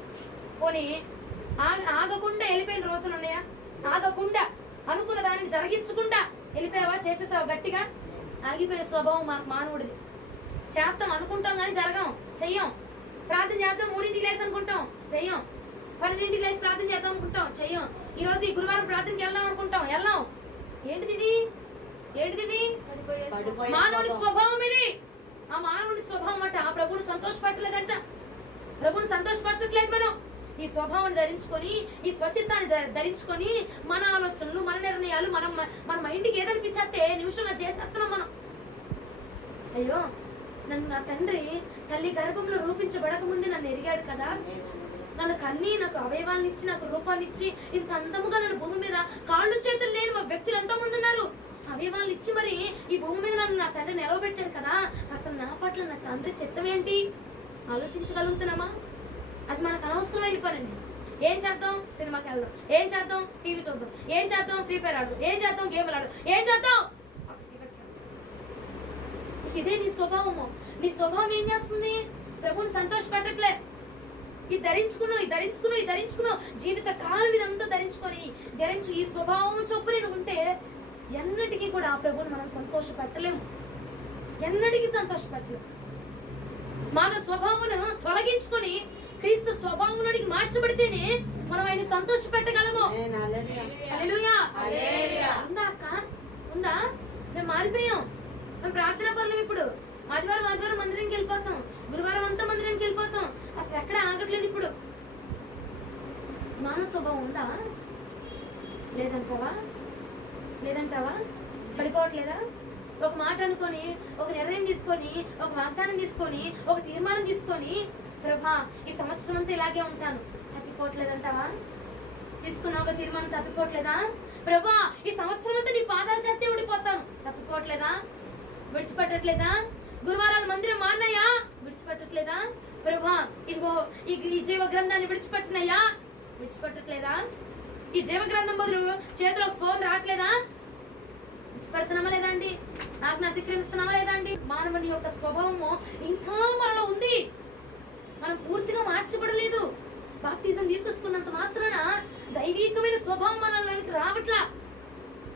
పోనీ ఆగకుండా వెళ్ళిపోయిన రోజులు ఉన్నాయా? ఆగకుండా అనుకున్న దానిని జరిగించకుండా వెళ్ళిపోయావా? చేసేసావా గట్టిగా? ఆగిపోయే స్వభావం మానవుడిది. చేస్తాం అనుకుంటాం కానీ జరగం, చెయ్యం. ప్రార్థన చేద్దాం 3ంటికి లేసి అనుకుంటాం, చెయ్యం. 12ంటికి లేసి ప్రార్థన చేద్దాం అనుకుంటాం, చెయ్యం. ఈరోజు ఈ గురువారం ప్రార్థనకి వెళ్దాం అనుకుంటాం, వెళ్ళాం. ఏంటిది ఇది? ఏంటిది? మానవుడి స్వభావం ఇది. ఆ మానవుడి స్వభావం అంటే ఆ ప్రభువుని సంతోషపడలేదంట. ప్రభువుని సంతోషపరచట్లేదు మనం. ఈ స్వభావాన్ని ధరించుకొని, ఈ స్వచిత్తాన్ని ధరించుకొని మన ఆలోచనలు, మన నిర్ణయాలు, మన మైండ్కి ఏదనిపించేస్తే నిమిషంలో చేసేస్తున్నాం మనం. అయ్యో, నన్ను నా తండ్రి తల్లి గర్భంలో రూపించబడక ముందే నన్ను ఎరిగాడు కదా. నన్ను కన్నీ, నాకు అవయవాలను ఇచ్చి, నాకు రూపాన్ని ఇచ్చి, ఇంత అందముగా నన్ను భూమి మీద కాళ్ళు చేతులు లేని మా వ్యక్తులు ఎంతో మంది ఉన్నారు. అవయవాలను ఇచ్చి మరి ఈ భూమి మీద నన్ను నా తండ్రి నిలవబెట్టాడు కదా. అసలు నా పట్ల నా తండ్రి చిత్తం ఏంటి? ఆలోచించగలుగుతున్నామా? అది మనకు అనవసరమైన పని అండి. ఏం చేద్దాం? సినిమాకి వెళ్దాం. ఏం చేద్దాం? టీవీ చూద్దాం. ఏం చేద్దాం? ఫ్రీ ఫైర్ ఆడదాం. ఏం చేద్దాం? గేమ్లు ఆడదాం. ఏం చేద్దాం? ఇదే నీ స్వభావము. నీ స్వభావం ఏం చేస్తుంది? ప్రభువుని సంతోషపెట్టట్లే. ఇది ధరించుకున్నావు జీవిత కాలం ఇదంతా ధరించు ఈ స్వభావం చొప్పున నేను ఉంటే ఎన్నటికీ కూడా ఆ ప్రభువుని మనం సంతోషపెట్టలేము. ఎన్నటికీ సంతోషపెట్టలేము. మన స్వభావమును తొలగించుకొని క్రీస్తు స్వభావంలోనికి మార్చబడితేనే మనం ఆయన సంతోష పెట్టగలము. హల్లెలూయా. ఉందా అక్క? ఉందా? మేము మారిపోయాం. మేము ప్రార్థనా పనులు. ఇప్పుడు ఆదివారం మందిరానికి వెళ్ళిపోతాం. గురువారం అంతా మందిరానికి వెళ్ళిపోతాం. అసలు ఎక్కడ ఆగట్లేదు. ఇప్పుడు మానవ స్వభావం ఉందా? లేదంటావా? పడిపోవట్లేదా? ఒక మాట అనుకొని, ఒక నిర్ణయం తీసుకొని, ఒక వాగ్దానం తీసుకొని, ఒక తీర్మానం తీసుకొని, ప్రభా ఈ సంవత్సరం అంతా ఇలాగే ఉంటాను, తప్పిపోవట్లేదంటావా? తీసుకున్న ఒక తీర్మానం తప్పిపోవట్లేదా? ప్రభా ఈ సంవత్సరం అంతా నీ పాదాల చేతే ఉండిపోతాను, తప్పిపోవట్లేదా? విడిచిపెట్టట్లేదా? గురువారాలు మందిరం మాన్నాయా? విడిచిపెట్టట్లేదా? ప్రభా ఇదిగో ఈ జీవ గ్రంథాన్ని విడిచిపెట్టినయ్యా, విడిచిపెట్టట్లేదా? ఈ జీవ గ్రంథం బదులు చేతిలో ఫోన్ రావట్లేదా? విడిచిపెడుతున్నామా లేదా అండి? ఆజ్ఞ అతిక్రమిస్తున్నామా లేదా అండి? మానవుని యొక్క స్వభావము ఇంకా మనలో ఉంది. మనం పూర్తిగా మార్చబడలేదు. బాప్తిజం తీసుకున్నంత మాత్రాన దైవికమైన స్వభావం మనలోనికి రావట్లా.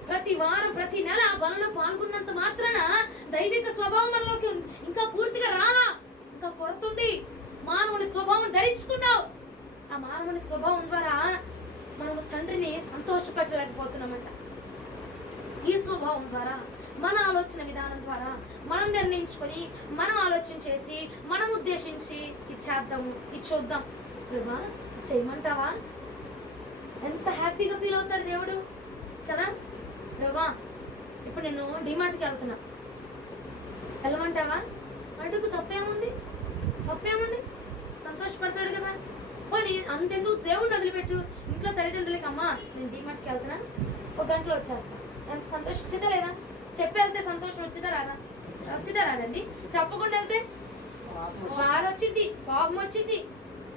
ప్రతి వారం ప్రతి నెల ఆ పనులు పాల్గొన్నంత మాత్రాన దైవిక స్వభావం మనలోకి ఇంకా పూర్తిగా రాలా. ఇంకా కొరత ఉంది. మానవుని స్వభావం ధరించుకున్నావు. ఆ మానవుని స్వభావం ద్వారా మనము తండ్రిని సంతోషపెట్టలేకపోతున్నామంట. ఈ స్వభావం ద్వారా, మన ఆలోచన విధానం ద్వారా మనం నిర్ణయించుకొని, మనం ఆలోచన చేసి, మనం ఉద్దేశించి ఇది చేద్దాము, ఇది చూద్దాం. ప్రభా చేయమంటావా? ఎంత హ్యాపీగా ఫీల్ అవుతాడు దేవుడు కదా. ప్రభా ఇప్పుడు నేను డిమార్ట్కి వెళ్తున్నా, వెళ్ళమంటావా? అడుగు, తప్పేముంది? సంతోషపడతాడు కదా. పోనీ అంతెందుకు దేవుడిని వదిలిపెట్టు. ఇంట్లో తల్లిదండ్రులకి అమ్మా నేను డిమార్ట్కి వెళ్తున్నా, ఒక గంటలో వచ్చేస్తాను. ఎంత సంతోషం వచ్చిందా లేదా? చెప్పి వెళ్తే సంతోషం వచ్చిందా రాదండి? చెప్పకుండా వెళ్తే బాధ వచ్చింది, కోపం వచ్చింది,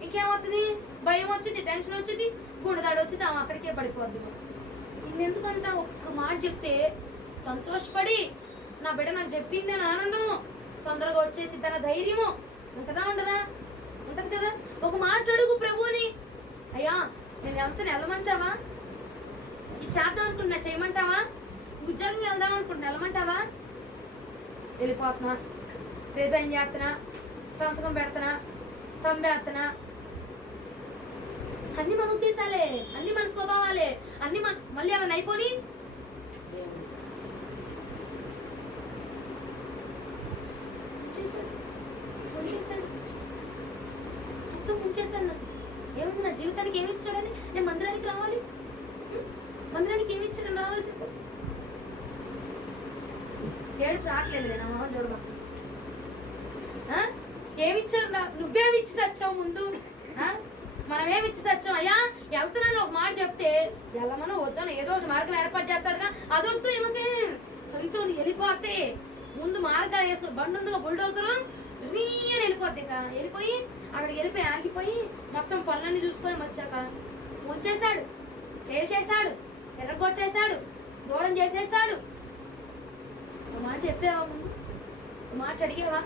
ఇంకేమవుతుంది? భయం వచ్చింది, టెన్షన్ వచ్చింది, గుండెదాడి వచ్చింది, ఆమె అక్కడికే పడిపోద్ది. ఇన్నెందుకంట ఒక్క మాట చెప్తే సంతోషపడి నా బిడ్డ నాకు చెప్పింది అని ఆనందము తొందరగా వచ్చేసి తన ధైర్యము ఉంటదా? ఉంటది కదా. ఒక మాట అడుగు ప్రభువుని, అయ్యా నేను వెళ్తాను, వెళ్ళమంటావా? ఇది చేద్దాం అనుకుంటున్నా, చేయమంటావా? ఉద్యోగం వెళ్దాం అనుకుంటున్నా, వెళ్ళమంటావా? వెళ్ళిపోతున్నా, రిజైన్ చేస్తున్నా, సంతకం పెడుతున్నా, తంబేస్తున్నా. అన్ని మన ఉద్దేశాలే, అన్ని మన స్వభావాలే, అన్ని మళ్ళీ అవన్నీ అయిపోయి ముంచేశాడు నన్ను. ఏమన్నా నా జీవితానికి ఏమి ఇచ్చాడని నేను మందిరానికి రావాలి? మందిరానికి ఏమి ఇచ్చాడని రావాలి చెప్పు. ఏడుపు రావట్లేదులే నా మామ చూడబా. ఏమిచ్చాడు? నువ్వేమిచ్చి సచ్చావు ముందు? మనమేమిచ్చి సచ్చాం? అయ్యా వెళ్తున్నాను ఒక మాట చెప్తే వెళ్ళమను వద్దాను ఏదో ఒకటి మార్గం ఏర్పాటు చేస్తాడుగా. అదొద్దు ఏమకే సొంత వెళ్ళిపోతే ముందు మార్గాలు వేసుకుని బండి ఉందిగా బుల్డోజరు రీయని వెళ్ళిపోద్ది. ఇంకా వెళ్ళిపోయి అక్కడికి వెళ్ళిపోయి ఆగిపోయి మొత్తం పనులన్నీ చూసుకొని వచ్చాక ముంచేశాడు, చేశాడు, ఎర్రగొట్టేశాడు, దూరం చేసేసాడు. ఒక మాట చెప్పావా? ముందు ఒక మాట అడిగావా?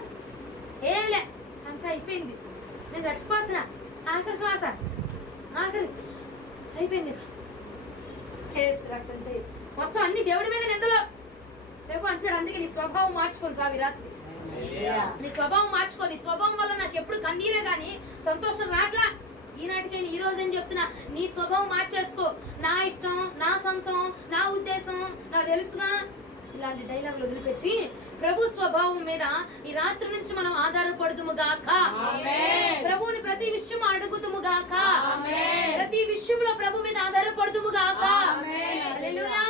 ఏంలే, అంతా అయిపోయింది, నేను చచ్చిపోతున్నా, ఆఖరి శ్వాస, ఆఖరి అయిపోయింది. రక్షణ చేయి మొత్తం అన్ని దేవుడి మీద నిందలో. రేపు అంటున్నాడు, అందుకే నీ స్వభావం మార్చుకొని సావి రాత్రి. నీ స్వభావం మార్చుకో. నీ స్వభావం వల్ల నాకు ఎప్పుడు కన్నీరే గాని సంతోషం రాట్లా. ఈనాటికైనా ఈ రోజు అని చెప్తున్నా, నీ స్వభావం మార్చేసుకో. నా ఇష్టం, నా సొంతం, నా ఉద్దేశం నాకు తెలుసుగా. ఇలాంటి డైలాగులు వదిలిపెట్టి ప్రభు స్వభావం మీద ఈ రాత్రి నుంచి మనం ఆధారపడుదుముగాక. ప్రభువుని ప్రతి విషయం అడుగుదుముగాక. ప్రతి విషయంలో ప్రభు మీద ఆధారపడుదుముగాక. హల్లెలూయా.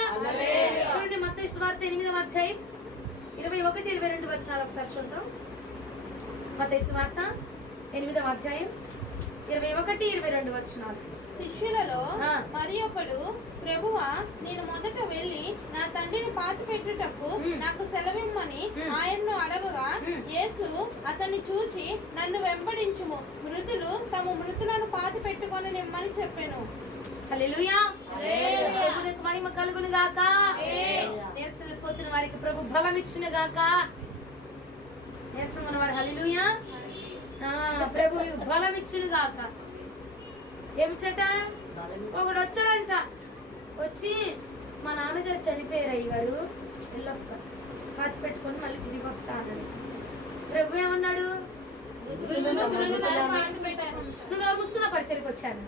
చూడండి మత్తయి సువార్త 8వ అధ్యాయం 21-22 వచనాలు ఒకసారి చూద్దాం. మత్తయి సువార్త 8వ అధ్యాయం 21-22 వచనాలు. శిష్యులలో ఆ. మరి ఒకడు, ప్రభువా, నేను మొదట వెళ్ళి నా తండ్రిని పాతి పెట్టుటకు నాకు సెలవిమ్మని ఆయన్ను అడగగా, యేసు అతన్ని చూచి, నన్ను వెంబడించుము, మృతులు తమ మృతులను పాతి పెట్టుకొని నిమ్మని చెప్పెను. హల్లెలూయా. ప్రభువునికి మహిమ కలుగును గాక. నీరసం పొద్దున వారికి ప్రభు బలం ఇచ్చును గాక. నీరసం ఉన్న వారు హల్లెలూయా. ప్రభు మీకు బలం ఇచ్చును గాక. ఏమిచట, ఒకడు వచ్చాడంట, వచ్చి మా నాన్నగారు చనిపోయారు అయ్యగారు, వెళ్ళొస్తా, పాతి పెట్టుకొని మళ్ళీ తిరిగి వస్తా అన్నాడు. ప్రభు ఏమన్నాడు, నువ్వు నోరు మూసుకున్న పరిచయకు వచ్చాను.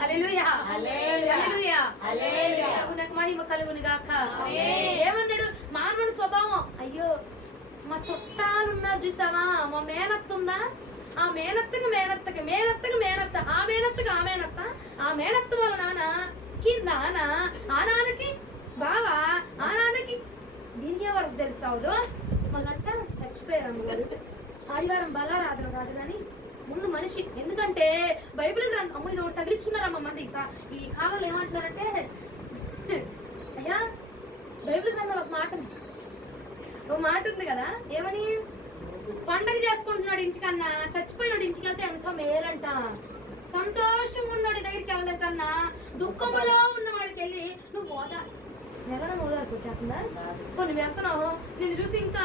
హల్లెలూయా. హల్లెలూయా. ప్రభువునికి మహిమ కలుగును గాక. ఏమన్నాడు, మానవుని స్వభావం, అయ్యో మా చుట్టాలు ఉన్నారు చూసావా, మా మేనత్త ఉందా, ఆ మేనత్తకి మేనత్తకి మేనత్తకి మేనత్త, ఆ మేనత్తకి ఆ మేనత్త, ఆ మేనత్త వాళ్ళ నాన్నకి నాన్న, ఆ నాన్నకి బావా, ఆ నాన్నకి దీనికే వరస తెలుసావుదు. మళ్ళంట చచ్చిపోయారు అమ్మగారు. ఆదివారం బలారాధన కాదు కానీ ముందు మనిషి, ఎందుకంటే బైబిల్ గ్రంథం, అమ్మ ఇది ఒకటి తగిలించుకున్నారమ్మ మంది ఈ కాలంలో ఏమంటున్నారంటే, అయ్యా బైబిల్ గ్రంథంలో ఒక మాట ఉంది కదా, ఏమని, పండగ చేసుకుంటున్నాడు ఇంటికన్నా చచ్చిపోయినాడు ఇంటికి వెళ్తే ఎంతో మేలంట. సంతోషంగా ఉన్నాడు దగ్గరికి వెళ్ళడం కన్నా దుఃఖములో ఉన్నవాడికి వెళ్ళి నువ్వు ఓదా మెరగా ఓదానికి వచ్చేస్తుందా, కొన్ని వెళ్తున్నావు, నిన్ను చూసి ఇంకా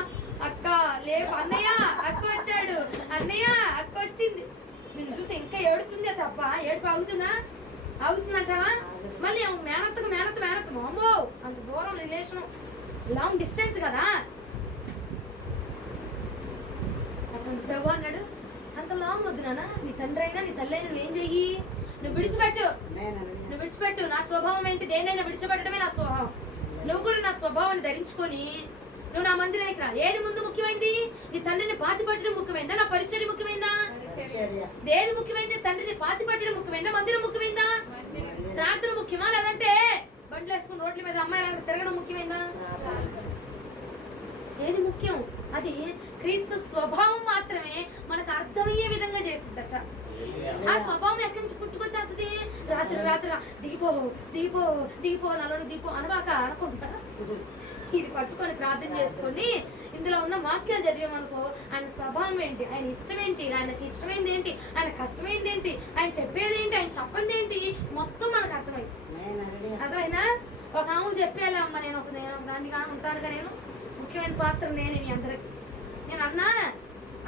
అక్క లేవు, అన్నయ్య అక్క వచ్చాడు, అన్నయ్య అక్క వచ్చింది, నిన్ను చూసి ఇంకా ఏడుతుందే తప్ప ఏడుపు అవుతుందంటావా. మళ్ళీ మేనత్తకు మేనత్త మేనత్త మామో అంత దూరం రిలేషన్, లాంగ్ డిస్టెన్స్ కదా. అతను ప్రభు అన్నాడు, అంత లాంగ్ వద్దు నాన్న, నీ తండ్రి అయినా నీ తల్లి అయినా నువ్వేం చెయ్యి, నువ్వు విడిచిపెట్టు. నా స్వభావం ఏంటి, దేనైనా విడిచిపెట్టడమే నా స్వభావం. నువ్వు కూడా నా స్వభావాన్ని ధరించుకొని నువ్వు నా మందిరానికి రా. ఏది ముందు ముఖ్యమైంది, నీ తండ్రిని పాతి పట్టడం ముఖ్యమైందా, నా పరిచర్య ముఖ్యమైందా, దేని ముఖ్యమైంది, తండ్రిని పాతి పట్టడం ముఖ్యమైందా, మందిరం ముఖ్యమైందా, ప్రార్థన ముఖ్యమా, లేదంటే బండ్లు వేసుకుని రోడ్ల మీద అమ్మాయిలు తిరగడం ముఖ్యమైందా, ఏది ముఖ్యం. అది క్రీస్తు స్వభావం మాత్రమే మనకు అర్థమయ్యే విధంగా చేసిద్దట. ఆ స్వభావం ఎక్కడి నుంచి పుట్టుకొచ్చేస్తుంది, రాత్రి దిగిపో నల్లని దిగిపో అనవాక అనుకుంటా, ఇది పట్టుకొని ప్రార్థన చేసుకొని ఇందులో ఉన్న వాక్యాలు చదివామనుకో, ఆయన స్వభావం ఏంటి, ఆయన ఇష్టం ఏంటి, ఆయనకి ఇష్టమైంది ఏంటి, ఆయన కష్టమైంది ఏంటి, ఆయన చెప్పేది ఏంటి, ఆయన చెప్పంది ఏంటి, మొత్తం మనకు అర్థమైనా. ఒక ఆమె చెప్పేలా అమ్మ, నేను ఒక దానిగా ఉంటానుగా, నేను ముఖ్యమైన పాత్ర నేనే మీ అందరికి. నేను అన్నా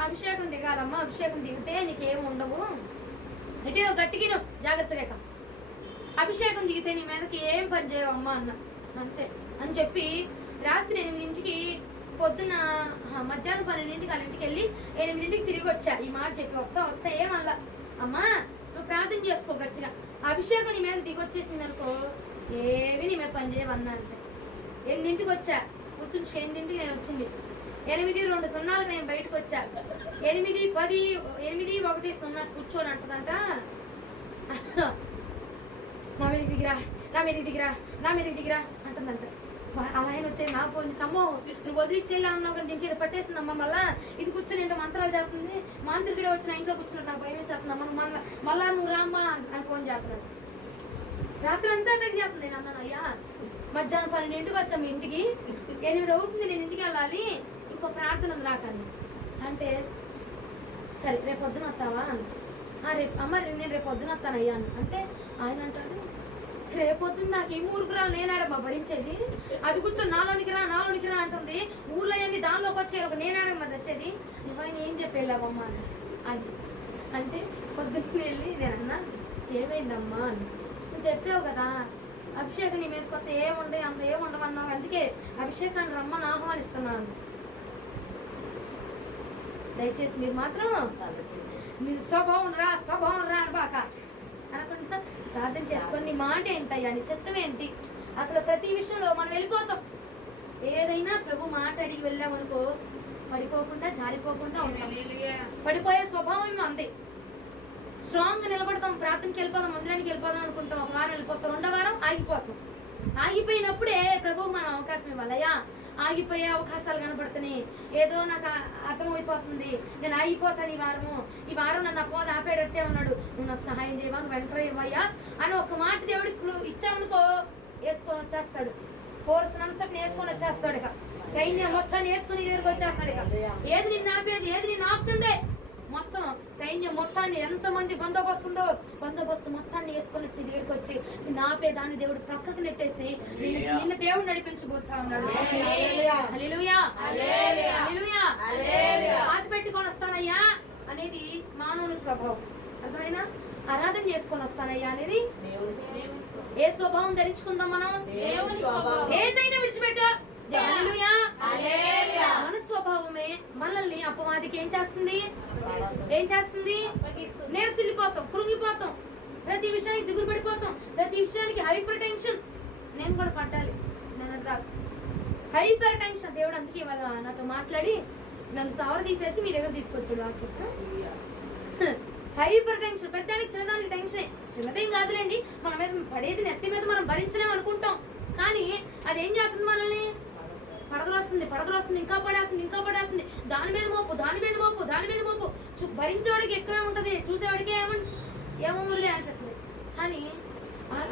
అభిషేకం దిగాలమ్మా, అభిషేకం దిగితే నీకేం ఉండవు, అంటే నువ్వు గట్టిగా జాగ్రత్తగా అభిషేకం దిగితే నీ మీదకి ఏం పని చేయవమ్మా అన్న, అంతే అని చెప్పి రాత్రి 8ంటికి పొద్దున్న మధ్యాహ్నం 12ంటికి వాళ్ళ ఇంటికి వెళ్ళి 8ంటికి తిరిగి వచ్చా. ఈ మాట చెప్పి వస్తా ఏమల్లా, అమ్మా నువ్వు ప్రార్థన చేసుకో గట్టిగా, అభిషేకం నీ మీద దిగొచ్చేసింది అనుకో, ఏవి నీ మీద పని చేయవన్నా అంతే. 8ంటికి వచ్చా, గుర్తుంచుకో, 8ంటికి నేను వచ్చింది, 8:02 నేను బయటకు వచ్చా, 8:10 కూర్చొని అంటదంట, నా మీద దిగిరా అంటుందంట. అలా ఆయన వచ్చేది నా ఫోన్, సమ్మో నువ్వు వదిలిచ్చేలా అన్నావు కానీ దీనికి ఇది పట్టేసిందమ్మా, మళ్ళా ఇది కూర్చొని ఏంటో మంత్రాలు చేస్తుంది, మాంత్రికుడే వచ్చిన ఇంట్లో కూర్చున్నట్టు నాకు భయం వేసేస్తుందమ్మా, మళ్ళా నువ్వు రామ్మా అని ఫోన్ చేస్తున్నాడు. రాత్రి అంతా అటాక్ చేస్తుంది. నేను అన్నాను, అయ్యా మధ్యాహ్నం 12ంటికి వచ్చాము ఇంటికి, 8 అవుతుంది, నేను ఇంటికి వెళ్ళాలి, ఇంకో ప్రార్థన ఉంది నాకని అంటే, సరే రేపు పొద్దున వస్తావా అని, రేపు అమ్మ నేను రేపు పొద్దున వస్తాను అయ్యా అంటే, ఆయన అంటాడు, రేపొద్దున నాకు ఈ ఊరుకురాలు నేనాడమ్మా భరించేది, అది కూర్చొని నాలోనికి రా అంటుంది, ఊర్లో అయ్యింది దానిలోకి వచ్చే ఒక నేనాడమ్మా చచ్చేది, నువ్వు ఏం చెప్పి వెళ్ళావమ్మా అని అంటే, పొద్దున్న వెళ్ళి నేను అన్నా ఏమైందమ్మా అని, నువ్వు చెప్పావు కదా అభిషేకం నీ మీద కొత్త ఏముండవన్నావు, అందుకే అభిషేకాన్ని రమ్మని ఆహ్వానిస్తున్నాను. దయచేసి మీరు మాత్రం నీ స్వభావం రా అని బాక అనకుండా ప్రార్థన చేసుకొని, నీ మాట ఏంటయ్యా, నీ చిత్తం ఏంటి, అసలు ప్రతి విషయంలో మనం వెళ్ళిపోతాం. ఏదైనా ప్రభు మాట అడిగి వెళ్ళామనుకో, పడిపోకుండా జారిపోకుండా ఉంటాం. పడిపోయే స్వభావం అంతే. స్ట్రాంగ్ నిలబడతాం, ప్రార్థనకి వెళ్ళిపోదాం, మందిరానికి వెళ్ళిపోదాం అనుకుంటాం, 1 వారం వెళ్ళిపోతాం, 2వ వారం ఆగిపోతాం. ఆగిపోయినప్పుడే ప్రభు మనం అవకాశం ఇవ్వాలయ్యా, ఆగిపోయే అవకాశాలు కనబడుతున్నాయి. ఏదో నాకు అర్థమైపోతుంది, నేను ఆగిపోతాను ఈ వారం నన్ను అపోద ఆపేటట్టే ఉన్నాడు, నువ్వు నాకు సహాయం చేయవా, నువ్వు వెంటనే ఇవ్వయ్యా అని ఒక మాట దేవుడికి ఇచ్చామనుకో వేసుకొని వచ్చేస్తాడు. ఫోర్స్ అంతటిని వేసుకొని వచ్చేస్తాడు. ఇక సైన్యం మొత్తాన్ని వేసుకొని దగ్గరకు వచ్చేస్తాడు. ఇక ఏది నిన్ను ఆపేది, ఏది నిన్ను ఆపుతుందే, మొత్తం సైన్యం మొత్తాన్ని ఎంతమంది బందోబస్తు మొత్తాన్ని వేసుకొని వచ్చి దగ్గరికి వచ్చి నిన్ను ఆపేదాన్ని దేవుడు ప్రక్కకు నెట్టేసి నిన్ను దేవుడు నడిపించబోతా ఉన్నాడు. హల్లెలూయా, హల్లెలూయా. పాతి పెట్టుకొని వస్తానయ్యా అనేది మానవుని స్వభావం, అర్థమైనా? ఆరాధన చేసుకొని వస్తానయ్యా అనేది ఏ స్వభావం ధరించుకుందాం మనం? ఏంటైనా విడిచిపెట్టు. హల్లెలూయా. మన స్వభావమే మనల్ని అపవాదికి ఏం చేస్తుంది? నేర్సిల్లిపోతాం, కృంగిపోతాం, ప్రతి విషయానికి దిగులు పడిపోతాం, ప్రతి విషయానికి హైపర్ టెన్షన్. నేను కూడా పడ్డాలి, నేను హైపర్ టెన్షన్. దేవుడు అందుకే ఇవాళ నాతో మాట్లాడి నన్ను సవర తీసేసి మీ దగ్గర తీసుకొచ్చాడు వాక్యం. హైపర్ టెన్షన్, పెద్దానికి చిన్నదానికి టెన్షన్. చిన్నదేం కాదులేండి, మన మీద పడేది నెత్తి మీద మనం భరించలేం అనుకుంటాం, కానీ అది ఏం చేస్తుంది? మనల్ని పడదలొస్తుంది, ఇంకా పడేస్తుంది. దాని మీద మోపు. భరించేవాడికి ఎక్కువే ఉంటుంది, చూసేవాడికి ఏమోలే అనిపిస్తుంది. కానీ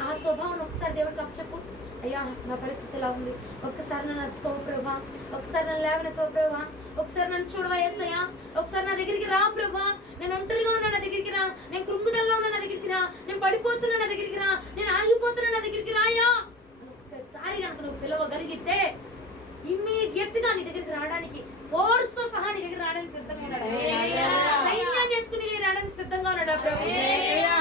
ఆ స్వభావం ఒకసారి దేవుడికి అప్పచెప్పు. అయ్యా, నా పరిస్థితి ఇలా ఉంది, ఒక్కసారి నన్ను అత్తుకోవు ప్రభా, ఒకసారి నన్ను లేవనెత్తుకో ప్రభా, ఒకసారి నన్ను చూడవా యేసయ్యా, ఒకసారి నా దగ్గరికి రా ప్రభా, నేను ఒంటరిగా ఉన్నా నా దగ్గరికి రా, నేను కృంగుదల్లో ఉన్నా నా దగ్గరికి రా, నేను పడిపోతున్నా నా దగ్గరికి రా, నేను ఆగిపోతున్నా నా దగ్గరికి రాయా. ఒక్కసారి కనుక నువ్వు పిలవగలిగితే ఇమ్మీడియట్ గా నీ దగ్గరికి రావడానికి, ఫోర్స్ తో సహా నీ దగ్గర రావడానికి సిద్ధంగా ఉన్నాడు. సైన్యాన్ని వేసుకుని రావడానికి సిద్ధంగా ఉన్నాడు ఆ ప్రభు.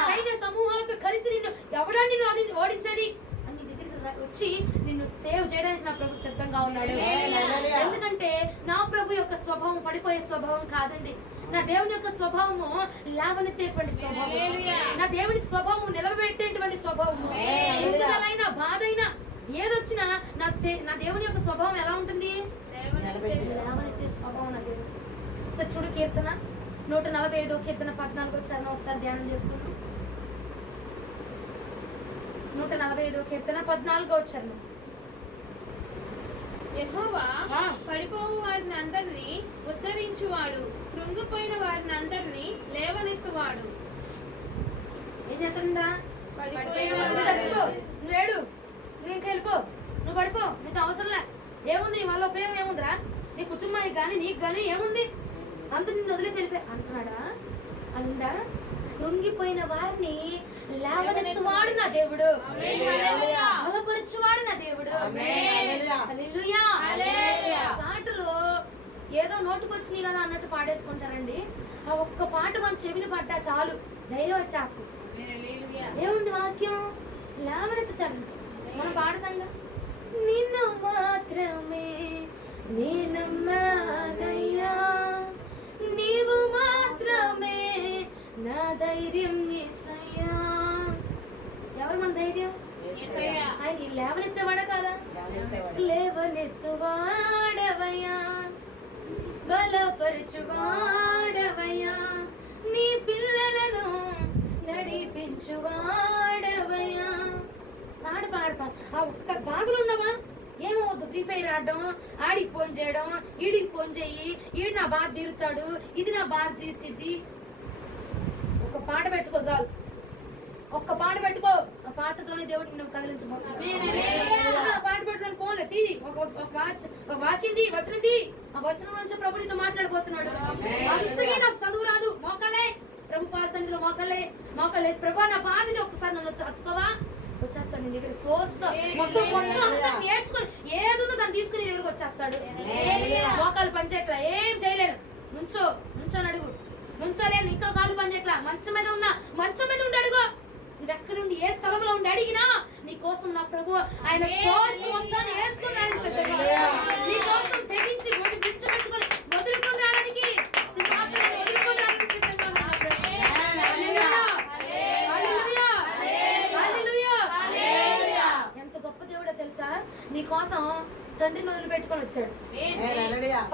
సైన్య సమూహాలతో కలిసి నిన్ను ఎవడాన్ని ఓడించది అని నీ దగ్గరికి వచ్చి నిన్ను సేవ్ చేయడానికి నా ప్రభు సిద్ధంగా ఉన్నాడు. ఎందుకంటే నా ప్రభు యొక్క స్వభావం పడిపోయే స్వభావం కాదండి. నా దేవుని యొక్క స్వభావము లేవనెత్తేటువంటి స్వభావం, నా దేవుని స్వభావం నిలబెట్టేటువంటి స్వభావము. ఎందుకైనా బాధ అయినా ఏదొచ్చినా నా దేవుని యొక్క స్వభావం ఎలా ఉంటుంది? లేవనెత్తే స్వభావం నా దేవుడు. ఒకసారి చూడు, కీర్తన 145 కీర్తన 14 వచ్చాను, ఒకసారి ధ్యానం చేసుకుందాం. 145 కీర్తన 14 వచ్చాను. యెహోవా పడిపోవు వారిని అందరినీ ఉద్ధరించువాడు, కృంగిపోయిన వారిని అందరినీ లేవనెత్తువాడు. ఏం చేస్తుందా? చచ్చిపో, నువ్వేడు, నువ్వు ఇంకా వెళ్ళిపో, నువ్వు పడిపో, నీకు అవసరంలే. ఏముంది నీ వల్ల ఉపయోగం? ఏముందిరా? నీ కుటుంబానికి కానీ నీకు కానీ ఏముంది? అందరు నిన్ను వదిలేసి వెళ్ళిపోయి అంటున్నాడా? అందా? కృంగిపోయిన వారిని లేవనెత్తువాడు నా దేవుడు, బలపరచువాడు నా దేవుడు. హల్లెలూయా. పాటలో ఏదో నోటుకొచ్చినాయి కదా అన్నట్టు పాడేసుకుంటారండి. ఆ ఒక్క పాట మన చెవిని పడ్డా చాలు ధైర్యం వచ్చేస్తుంది. ఏముంది వాక్యం? లేవనెత్తుతాడు. మనం పాడతాంగా, నిన్ను మాత్రమే నేనమ్మానయ్యా, నీవు మాత్రమే నా ధైర్యం యేసయ్యా. ఎవరు మన ధైర్యం? ఆయన లేవనెత్తేవాడా కాదా? లేవనెత్తువాడవయ్యా, బలపరచువాడవయ్యా, నీ పిల్లలను నడిపించువాడవయ్యా. పాడతాం. ఆ ఒక్క గాదులు ఉన్నావా? ఏమవద్దు, ఫ్రీ ఫైర్ ఆడడం, ఆడికి ఫోన్ చేయడం, ఈడికి ఫోన్ చెయ్యి, ఈడు నా బాధ తీరుతాడు, ఇది నా బాధ తీర్చిద్ది. ఒక పాట పెట్టుకో చాలు, ఒక్క పాట పెట్టుకో. ఆ పాటతోనే దేవుడు నువ్వు కదిలించబోతున్నావు. పాట పెట్టుకుని ఫోన్లో తీ, ఒక వాక్యం తీ, వచనంది. ఆ వచనం నుంచి ప్రభు నీతో మాట్లాడబోతున్నాడు. అందుకే నాకు చదువు రాదు, మోకాళ్ళే ప్రభు పాద సన్నిధిలో మోకాళ్ళేసి ప్రభా నా బాధది ఒక్కసారి నన్ను వచ్చి అతుకోవా, వచ్చేస్తాడు నీ దగ్గర. సోస్తో మొత్తం అంతా నేర్చుకుని ఏదుందో దాన్ని తీసుకుని నీ దగ్గరకు వచ్చేస్తాడు. మోకాళ్ళు పనిచేయట్లా, ఏం చేయలేను, నుంచోని అడుగు, నుంచోలేను, ఇంకా కాళ్ళు పనిచేయట్లా, మంచం మీద ఉండి అడుగు. నువ్వెక్కడుండి ఏ స్థలంలో ఉండి అడిగినా నీ కోసం నా ప్రభు ఆయన సోర్స్ మొత్తాన్ని వేసుకుని రావడానికి సిద్ధంగా, నీ కోసం తెగించి ఒడి విడిచిపెట్టుకొని వదులుకొని రావడానికి, సింహాసనం వదులుకొని రావడానికి సిద్ధంగా ఉన్నాడు. ఎంత గొప్ప దేవుడో తెలుసా? నీ కోసం తండ్రిని వదిలిపెట్టుకొని వచ్చాడు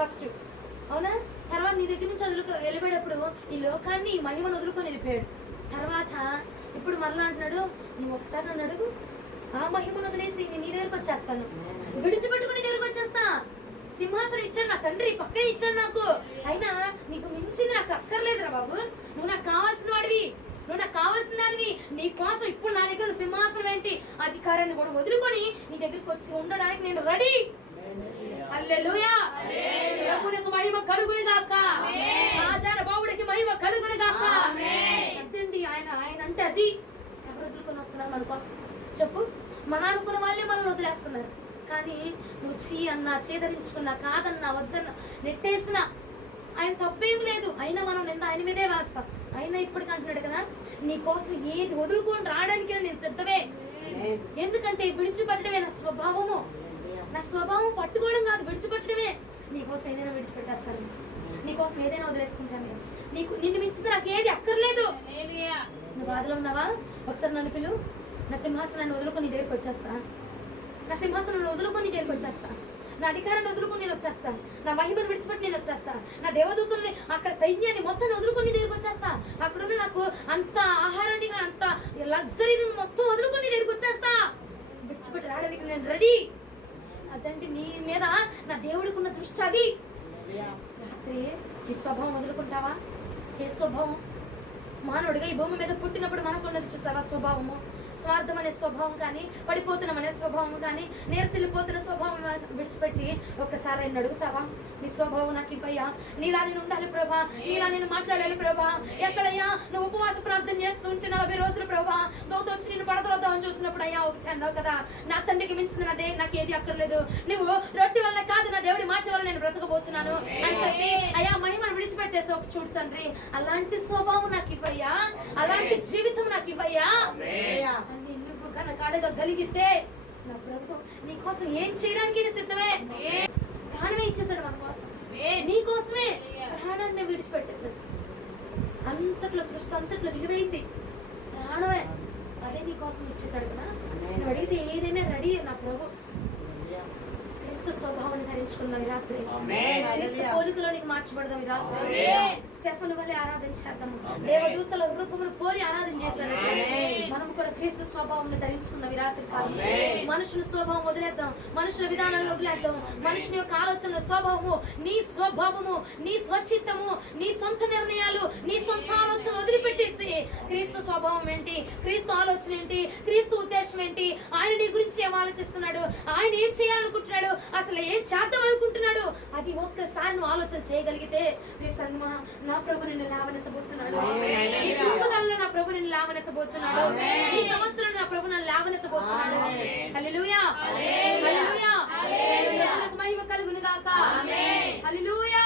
ఫస్ట్, అవునా? తర్వాత నీ దగ్గర నుంచి వెళ్ళిపోయేటప్పుడు ఈ లోకాన్ని, ఈ మహిమను వదులుకొని వెళ్ళిపోయాడు. తర్వాత ఇప్పుడు మరలా అంటున్నాడు, నువ్వు ఒకసారి నన్ను అడుగు, ఆ మహిమను వదిలేసి నేను నీ దగ్గరకు వచ్చేస్తాను, విడిచిపెట్టుకుని నీ దగ్గరకు వచ్చేస్తా. సింహాసనం ఇచ్చాడు నా తండ్రి, పక్కనే ఇచ్చాడు నాకు. అయినా నీకు మించింది నాకు అక్కర్లేదురా బాబు. నువ్వు నాకు కావాల్సిన వాడివి, నువ్వు నాకు కావాల్సిన దానివి. నీ కోసం ఇప్పుడు నా దగ్గర సింహాసనం ఏంటి, అధికారాన్ని కూడా వదులుకొని నీ దగ్గరికి వచ్చి ఉండడానికి నేను రెడీ. హల్లెలూయా. ప్రభువునకు మహిమ కలుగును గాక. రాజాన బావుడికి మహిమ కలుగును గాక. అదండి ఆయన అంటే అది. ఎవరు వదులుకొని వస్తున్నారు మన కోసం చెప్పు? మన అనుకున్న వాళ్ళే మనల్ని వదిలేస్తున్నారు. కానీ నువ్వు చీ అన్నా, చేదరించుకున్నా, కాదన్నా, వద్దన్నా, నెట్టేసినా ఆయన తప్పేం లేదు. అయినా మనం నింద ఆయన మీదే వేస్తాం. అయినా ఇప్పటికి అంటున్నాడు కదా, నీ కోసం ఏది వదులుకొని రావడానికి నేను సిద్ధమే. ఎందుకంటే విడిచిపెట్టడమే నా స్వభావము. నా స్వభావం పట్టుకోవడం కాదు, విడిచిపెట్టడమే. నీకోసం ఏదైనా విడిచిపెట్టేస్తాను, నీకోసం ఏదైనా వదిలేసుకుంటాను నేను. నిన్ను మించింది నాకు ఏది అక్కర్లేదు. నువ్వు బాధలో ఉన్నావా? ఒకసారి నన్ను పిలు. నా సింహాసనాన్ని వదులుకొని నీ దగ్గరికి వచ్చేస్తా. నా సింహాసనాన్ని వదులుకొని నీ దగ్గరికి వచ్చేస్తా. నా అధికారాన్ని వదులుకొని నేను వచ్చేస్తా. నా మహిమను విడిచిపెట్టి నేను వచ్చేస్తా. నా దేవదూతుల్ని, అక్కడ సైన్యాన్ని మొత్తం వదులుకొని నీ దగ్గరికి వచ్చేస్తా. అక్కడున్న నాకు అంత ఆహారాన్ని, అంత లగ్జరీ మొత్తం వదులుకొని నీ దగ్గరికి వచ్చేస్తా. విడిచిపెట్టి రావడానికి నేను రెడీ. అదంటే నీ మీద నా దేవుడికి ఉన్న దృష్టి అది. రాత్రి ఈ స్వభావం వదులుకుంటావా? ఏ స్వభావం? మానవుడిగా ఈ భూమి మీద పుట్టినప్పుడు మనకున్నది చూసావా స్వభావము? స్వార్థం అనే స్వభావం కానీ, పడిపోతున్నాం అనే స్వభావం కానీ, నీరసిల్లిపోతున్న స్వభావం విడిచిపెట్టి ఒక్కసారి ఆయన అడుగుతావా? నీ స్వభావం నాకు ఇవ్వయ్యా, నీలా నేను ఉండాలి ప్రభా, నీలా నేను మాట్లాడాలి ప్రభా. ఎక్కడయ్యా నువ్వు ఉపవాస ప్రార్థన చేస్తూ ఉంటే 40 రోజులు ప్రభా, దోత వచ్చి నేను పడదొద్దామని చూసినప్పుడు అయ్యా ఒకటి అన్నావు కదా, నా తండ్రికి మించింది నాకు ఏది అక్కర్లేదు, నువ్వు రొట్టె వల్ల కాదు నా దేవుడి మాట వల్ల నేను బ్రతకబోతున్నాను అని చెప్పి అయ్యా మహిమను విడిచిపెట్టేసి ఒక చూడు తండ్రి, అలాంటి స్వభావం నాకు ఇవ్వయ్యా, అలాంటి జీవితం నాకు ఇవ్వయ్యా అని నువ్వు కనుక అడగగలిగితే నా ప్రభు నీ కోసం ఏం చేయడానికి సిద్ధమే. ప్రాణమే ఇచ్చేసాడు మన కోసం, నీ కోసమే ప్రాణాన్ని విడిచిపెట్టేశాడు. అంతట్లో సృష్టి అంతట్లో విలువైంది ప్రాణమే, అదే నీ కోసం ఇచ్చేసాడు కదా. నువ్వు అడిగితే ఏదైనా రెడీ నా ప్రభు. క్రీస్తు స్వభావాన్ని ధరించుకుందాం ఈ రాత్రి, క్రీస్తు పోలికలోనికి మార్చబడదాం ఈ రాత్రి. స్టెఫను వల్లే ఆరాధన చేద్దాము, దేవదూతల రూపమును పోలి ఆరాధన చేశారు. మనం కూడా క్రీస్తు స్వభావాన్ని ధరించుకుందాం ఈ రాత్రి కాలం. మనుషుల స్వభావం వదిలేద్దాం, మనుషుల విధానాలను వదిలేద్దాం. మనుషుని యొక్క ఆలోచనల స్వభావము, నీ స్వభావము, నీ స్వచిత్తము, నీ సొంత నిర్ణయాలు, నీ సొంత ఆలోచన వదిలిపెట్టేసి క్రీస్తు స్వభావం ఏంటి, క్రీస్తు ఆలోచన ఏంటి, క్రీస్తు ఉద్దేశం ఏంటి, ఆయన నీ గురించి ఏం ఆలోచిస్తున్నాడు, ఆయన ఏం చేయాలనుకుంటున్నాడు, అసలు ఏం చేద్దాం అనుకుంటున్నాడు, అది ఒక్కసారి నువ్వు ఆలోచన చేయగలిగితే నీ సంగమా నా ప్రభు నిన్ను లేవనెత్తబోతున్నాడు. నీ కుటుంబాలలో నా ప్రభు నిన్ను లేవనెత్తబోతున్నాడు. నీ సమస్యలను నా ప్రభు నన్ను లేవనెత్తబోతున్నాడు. హల్లెలూయా, హల్లెలూయా, ప్రభువునకు మహిమ కలుగును గాక. హల్లెలూయా.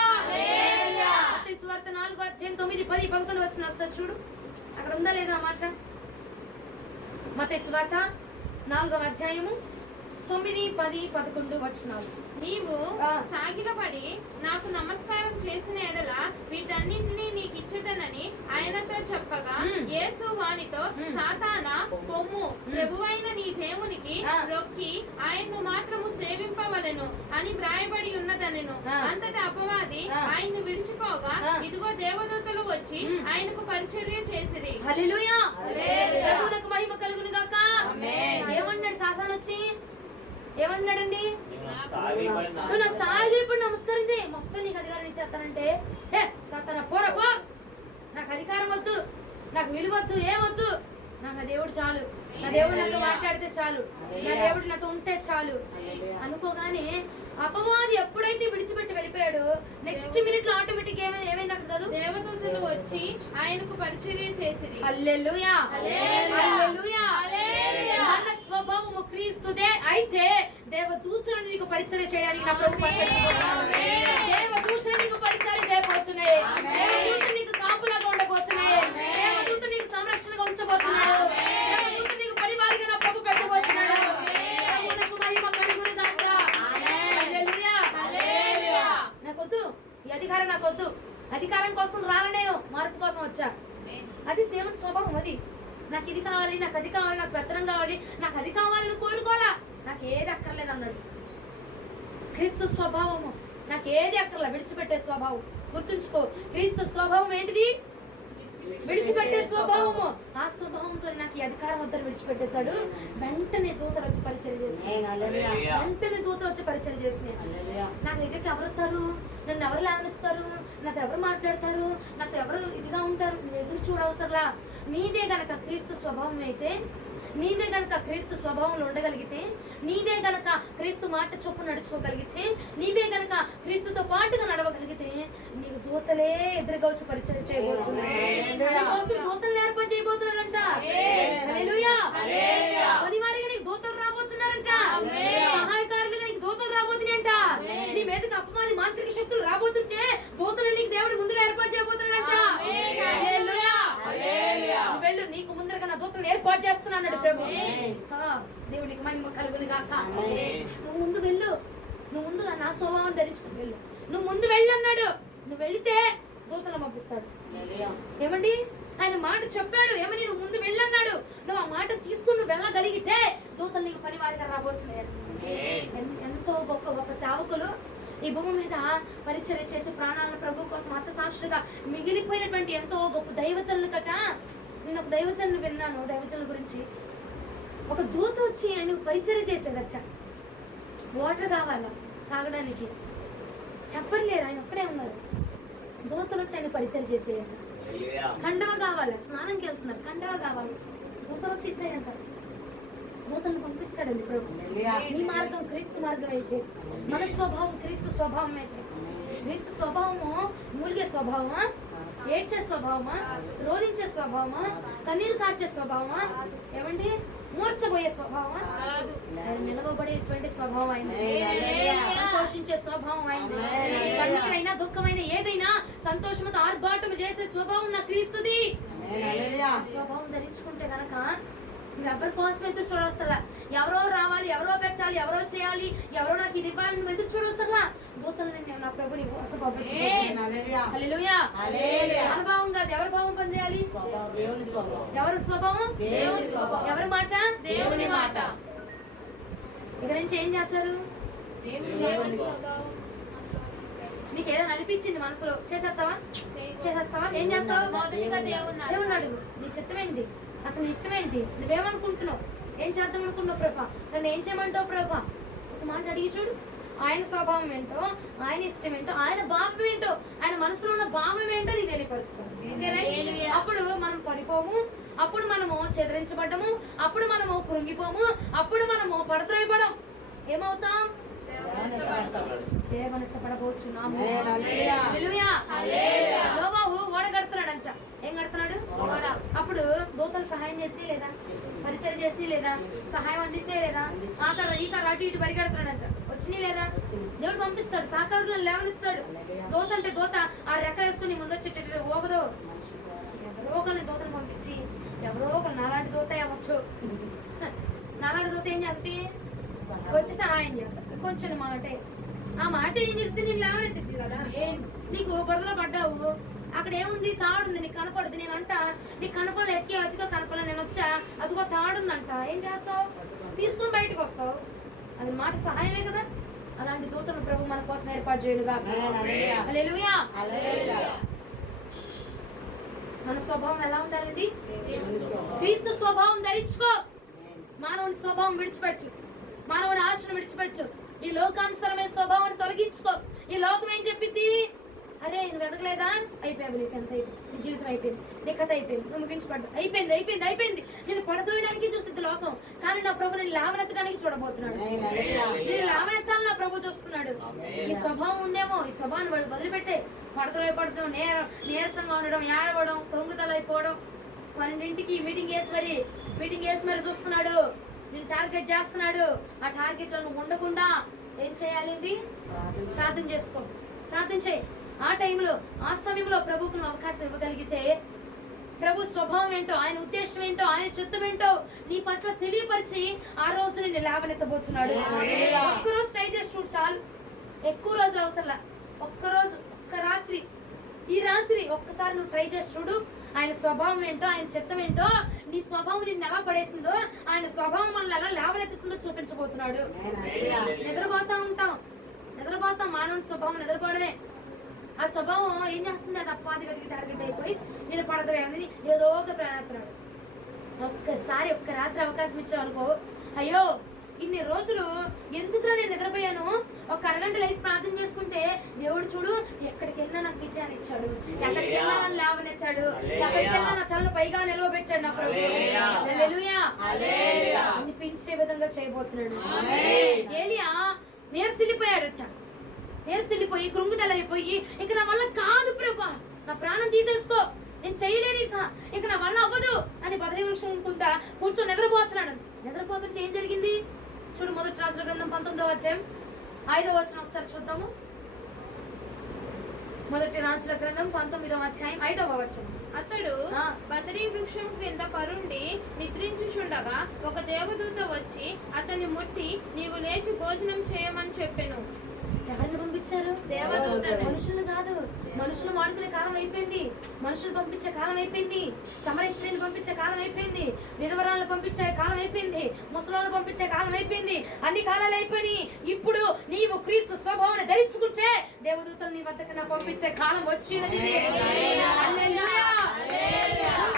మత్తయి సువార్త 4:9, 10, 11 వచ్చిన ఒకసారి చూడు, అక్కడ ఉందా లేదా మాట? మత్తయి సువార్త 4:9, 10, 11 వచనాలు. నీవు సాగిలపడి నాకు నమస్కారం చేసిన ఎడల వీటన్నింటినీ నీకు ఇచ్చదనని ఆయనతో చెప్పగా యేసు వానితో, సాతానా పొమ్ము, ప్రభువైన నీ దేవునికి రొక్కి ఆయన్ను మాత్రము సేవింపవలెను అని వ్రాయబడి ఉన్నదనెను. అంతటా అపవాది ఆయన్ను విడిచిపోగా ఇదిగో దేవదూతలు వచ్చి ఆయనకు పరిచర్య చేసిరి. హల్లెలూయా, ప్రభువునకు మహిమ కలుగును గాక. ఏమన్నాడు సాతాను వచ్చి? ఏమన్నాడండి? నువ్వు నాకు సాగిలిపడి నమస్కారం చేయి, మొత్తం నీకు అధికారం ఇచ్చేస్తానంటే, హే సాతానా పోరా పో, నాకు అధికారం వద్దు, నాకు విలువ వద్దు, ఏమొద్దు, నాకు నా దేవుడు చాలు, నా దేవుడు నాతో మాట్లాడితే చాలు, నా దేవుడు నాతో ఉంటే చాలు అనుకోగానే అపవాది ఎప్పుడైతే విడిచిపెట్టి వెళ్ళిపోయాడు, నెక్స్ట్ మినిట్ లో ఆటోమేటిక్ ఏమైంది అక్కడ చదువు? దేవదూతలు వచ్చి ఆయనకు పరిచర్య చేసిరి. హల్లెలూయా, హల్లెలూయా. మన స్వభావము క్రీస్తుదే అయితే దేవదూతలను నీకు పరిచర్య చేయడానికి నా ప్రభు పంపించబోతున్నాడు. దేవదూతలు నీకు పరిచర్య చేయబోతున్నాయి, దేవదూతలు నీకు కాపులాగా ఉండబోతున్నాయి, దేవదూతలు నీకు సంరక్షణగా ఉంచబోతున్నాడు, దేవదూతలు నీకు పరివారిగా నా ప్రభు పెట్టబోతున్నాడు. ప్రభువునకు మహిమ కలుగును గాక. హల్లెలూయా. నాకొద్దు ఈ అధికారం, నాకొద్దు. అధికారం కోసం రాను, నేను మార్పు కోసం వచ్చా. అది దేవుడి స్వభావం. అది నాకు ఇది కావాలి, నాకు అది కావాలి, నాకు పెత్తనం కావాలి, నాకు అది కావాలని కోరుకోవాలా, నాకు ఏది అక్కర్లేదు అన్నాడు. క్రీస్తు స్వభావము నాకు ఏది అక్కర్లే, విడిచిపెట్టే స్వభావం. గుర్తుంచుకో, క్రీస్తు స్వభావం ఏంటిది? విడిచిపెట్టే స్వభావము. ఆ స్వభావంతో నాకు ఈ అధికారం వద్దని విడిచిపెట్టేశాడు. వెంటనే దూతలు వచ్చి పరిచయం చేసి వెంటనే దూతలు వచ్చి పరిచయం చేసినాయి. నా దగ్గరికి ఎవరు వస్తారు, నన్ను ఎవరు లేవనెత్తుతారు, నాతో ఎవరు మాట్లాడతారు, నాతో ఎవరు ఇదిగా ఉంటారు, నువ్వు ఎదురు చూడవసరలా. నీదే గనక క్రీస్తు స్వభావం అయితే, నీవే గనక క్రీస్తు స్వభావంలో ఉండగలిగితే, నీవే గనక క్రీస్తు మాట చొప్పు నడుచుకోగలిగితే, నీవే గనక క్రీస్తుతో పాటుగా నడవగలిగితే, నీకు దూతలే ఎదురుగా వచ్చి పరిచయం చేయబోతున్నాడు. దూతలు ఏర్పాటు చేయబోతున్నాడంట. హల్లెలూయా. పనివారిగా నీకు దూతలు రాబోతున్నారంట. సహాయకారులుగా నీకు దూతలు రాబోతున్నాయంట. నీ మీదకి అపవాది మాంత్రిక శక్తులు రాబోతుంటే దూతలు నీకు దేవుడు ముందుగా ఏర్పాటు చేయబోతున్నాడంట. హల్లెలూయా. వెళ్ళు, నీకు ముందరగా నా దూతలను ఏర్పాటు చేస్తున్నాడు ప్రభు. దేవునికి మహిమ కలుగును గాక. నువ్వు ముందు వెళ్ళు, నువ్వు ముందుగా నా స్వభావం ధరించుకుని వెళ్ళు. నువ్వు ముందు వెళ్ళు అన్నాడు. నువ్వు వెళితే దూతలను పంపిస్తాడు. ఏమండి, ఆయన మాట చెప్పాడు. ఏమని? నువ్వు ముందు వెళ్ళన్నాడు. నువ్వు ఆ మాట తీసుకుని నువ్వు వెళ్ళగలిగితే దూతలు నీకు పనివారిగా రాబోతున్నాయి. ఎంతో గొప్ప గొప్ప సేవకులు ఈ భూమి మీద పరిచర్య చేసి ప్రాణాలను ప్రభు కోసం హతసాక్షులుగా మిగిలిపోయినటువంటి ఎంతో గొప్ప దైవజనులు కట. నేను ఒక దైవజనులు విన్నాను. దైవజనుల గురించి ఒక దూత వచ్చి ఆయన పరిచర్య చేసేదచ్చ. వాటర్ కావాలా తాగడానికి, ఎవ్వరు లేరు, ఆయన ఒక్కడే ఉన్నారు. దూతలు వచ్చి ఆయన పరిచర్య చేసేయంట. కండవ కావాలా, స్నానంకి వెళ్తున్నారు, కండవ కావాలి, దూతలు వచ్చి ఇచ్చాయంట. దూతలను పంపిస్తాడండి ప్రభు. నీ మార్గం క్రీస్తు మార్గం అయితే, మన స్వభావం క్రీస్తు స్వభావం అయితే, క్రీస్తు స్వభావము మూలిగే స్వభావమా, ఏడ్చే స్వభావమా, రోధించే స్వభావమా, కన్నీరు కార్చే స్వభావమా, ఏమండి మూర్చబోయే స్వభావమా, నిలవబడేటువంటి స్వభావం అయింది, సంతోషించే స్వభావం అయింది. కన్నీరైనా దుఃఖమైన ఏదైనా సంతోషంతో ఆర్భాటం చేసే స్వభావం నా క్రీస్తుది. స్వభావం ధరించుకుంటే గనక నువ్వు ఎవరి కోసం ఎదురు చూడవసరా. ఎవరో రావాలి, ఎవరో పెట్టాలి, ఎవరో చేయాలి, ఎవరో నాకు ఇది ఇవ్వాలి, నువ్వు ఎదురు చూడవసరా. దూతల్ని నేను నా ప్రభు నీ కోసం పంపించాను. హల్లెలూయా. అనుభవం కాదు, ఎవరి భావం పనిచేయాలి? ఎవరి స్వభావం? ఎవరి మాట? దేవుని మాట. ఇక నుంచి ఏం చేస్తారు? నీకు ఏదైనా అనిపించింది మనసులో, చేసేస్తావా? ఏం చేస్తావు? మొదటిగా దేవుణ్ణి అడుగు. నీ చిత్తమేంటి, అసలు నీ ఇష్టమేంటి, నువ్వేమనుకుంటున్నావు, ఏం చేద్దాం అనుకుంటున్నావు ప్రభా, నన్ను ఏం చేయమంటావు ప్రభా? ఒక మాట అడిగి చూడు. ఆయన స్వభావం ఏంటో, ఆయన ఇష్టం ఏంటో, ఆయన భావం ఏంటో, ఆయన మనసులో ఉన్న భావం ఏంటో నీకు తెలియపరుస్తాం. అప్పుడు మనం పడిపోము, అప్పుడు మనము చెదిరించబడ్డము, అప్పుడు మనము కృంగిపోము, అప్పుడు మనము పడత్రోయబడం. ఏమవుతాం? దేవనెత్తబడబోచు. నోవాహు ఓడ కడుతున్నాడంట. ఏం కడుతున్నాడు? అప్పుడు దూతలు సహాయం చేసి లేదా, పరిచయం చేసి లేదా, సహాయం అందించే లేదా, ఈ కర్ర అటు ఇటు పరిగెడుతున్నాడంట. వచ్చినాయి లేదా? దేవుడు పంపిస్తాడు, సహకారులను లేవనెత్తాడు. దూత అంటే దూత ఆ రెక్క వేసుకుని ముందు వచ్చేటట్టు ఓగదు. ఎవరో ఒకరిని దూతను పంపించి, ఎవరో ఒకరు నాలాంటి దూత అవ్వచ్చు, నాలాంటి దూత ఏం చేస్తుంది? వచ్చి సహాయం చేస్తాడు. కొంచెం మాటే, ఆ మాట ఏం చేస్తే నేను లేవనెత్తింది కదా. నీకు బొరదలో పడ్డావు, అక్కడ ఏముంది? తాడుంది, నీకు కనపడదు. నేను అంట నీకు కనపడలే, ఎతిగా కనపడలే, నేను వచ్చా, అదిగో తాడుందంట. ఏం చేస్తావు? తీసుకుని బయటకు వస్తావు. అది మాట సహాయమే కదా. అలాంటి దూతలు ప్రభు మన కోసం ఏర్పాటు చేయనుగా. హల్లెలూయా. మన స్వభావం ఎలా ఉండాలండి? క్రీస్తు స్వభావం ధరించుకో. మానవుని స్వభావం విడిచిపెట్టు, మానవుని ఆశను విడిచిపెట్టు, ఈ లోకానుసరమైన స్వభావాన్ని తొలగించుకో. ఈ లోకం ఏం చెప్పింది? అరే నువ్వు ఎదగలేదా, అయిపోయావు, నీకు ఎంత అయిపోయింది, నీ జీవితం అయిపోయింది, నీ కథ అయిపోయింది, నువ్వు ముగించబడ్డా, అయిపోయింది. నేను పడద్రోయడానికి చూస్తుంది లోకం, కానీ నా ప్రభు నేను లేవనెత్తడానికి చూడబోతున్నాడు. నేను లేవనెత్తాలని నా ప్రభు చూస్తున్నాడు. ఈ స్వభావం ఉందేమో, ఈ స్వభావాన్ని వాడు వదిలిపెట్టే. పడద్రోయపడతాం, నీరసంగా ఉండడం, ఏడవడం, తొంగుతలైపోవడం. 12ంటికి మీటింగ్ వేసి మరి చూస్తున్నాడు, నేను టార్గెట్ చేస్తున్నాడు. ఆ టార్గెట్ లో నువ్వు ఉండకుండా ఏం చేయాలి? ప్రార్థన చేసుకో, ప్రార్థన చేయి. ఆ టైంలో, ఆ సమయంలో ప్రభుకు నువ్వు అవకాశం ఇవ్వగలిగితే, ప్రభు స్వభావం ఏంటో, ఆయన ఉద్దేశం ఏంటో, ఆయన చిత్తం ఏంటో నీ పట్ల తెలియపరిచి ఆ రోజు నిన్ను లేవనెత్తబోతున్నాడు. ఒక్కరోజు ట్రై చేసి చూడు చాలు, ఎక్కువ రోజులు అవసరంలా. ఒక్కరోజు, ఒక్క రాత్రి, ఈ రాత్రి ఒక్కసారి నువ్వు ట్రై చేసి చూడు. ఆయన స్వభావం ఏంటో, ఆయన చిత్తం ఏంటో, నీ స్వభావం నిన్ను ఎలా పడేసిందో, ఆయన స్వభావం వల్ల ఎలా లేవనెత్తుతుందో చూపించబోతున్నాడు. నిద్రపోతాం, మానవుని స్వభావం నిద్రపోవడమే. ఆ స్వభావం ఏం చేస్తుంది? అది అప్పాది గడికి టార్గెట్ అయిపోయి నేను పడతాడని ఏదో ఒక ప్రయత్నాడు. ఒక్కసారి ఒక్క రాత్రి అవకాశం ఇచ్చావు అనుకో, అయ్యో ఇన్ని రోజులు ఎందుకురా నేను నిద్రపోయాను, ఒక అరగంట లేచి ప్రార్థన చేసుకుంటే దేవుడు చూడు ఎక్కడికి వెళ్ళినా నాకు విజయాన్ని ఇచ్చాడు, ఎక్కడికి వెళ్ళినా నన్ను లేవనెత్తాడు, ఎక్కడికి వెళ్ళినా నా తలను పైగా నిలవబెట్టాడు నా ప్రభు. హల్లెలూయా. అనిపించే విధంగా చేయబోతున్నాడు. ఏలియా నీరసిల్లిపోయాడట. నీరసిల్లిపోయి కృంగుదలైపోయి ఇంక నా వల్ల కాదు ప్రభా, నా ప్రాణం తీసేసుకో, నేను చేయలేను ఇంక నా వల్ల అవ్వదు అని బదరీ వృక్షం కూర్చొని నిద్రపోతున్నాడు. నిద్రపోతుంటే ఏం జరిగింది చూడు. మొదటి రాజుల గ్రంథం 19వ అధ్యాయం 5వ వచనం ఒకసారి చూద్దాము. మొదటి రాజుల గ్రంథం 19వ అధ్యాయం 5వ వచనం. అతడు బదరీ వృక్షం క్రింద పరుండి నిద్రించుచుండగా ఒక దేవదూత వచ్చి అతన్ని ముట్టి నీవు లేచి భోజనం చేయమని చెప్పెను. ఎవరిని పంపించారు? దేవదూత. మనుషులు కాదు. మనుషులు వాడుకునే కాలం అయిపోయింది. మనుషులు పంపించే కాలం అయిపోయింది. సమరయ స్త్రీని పంపించే కాలం అయిపోయింది. విధవరాలను పంపించే కాలం అయిపోయింది. ముసలాలను పంపించే కాలం అయిపోయింది. అన్ని కాలాలు అయిపోయినాయి. ఇప్పుడు నీవు క్రీస్తు స్వభావాన్ని ధరించుకుంటే దేవదూతలు నీ వద్దకు పంపించే కాలం వచ్చినది.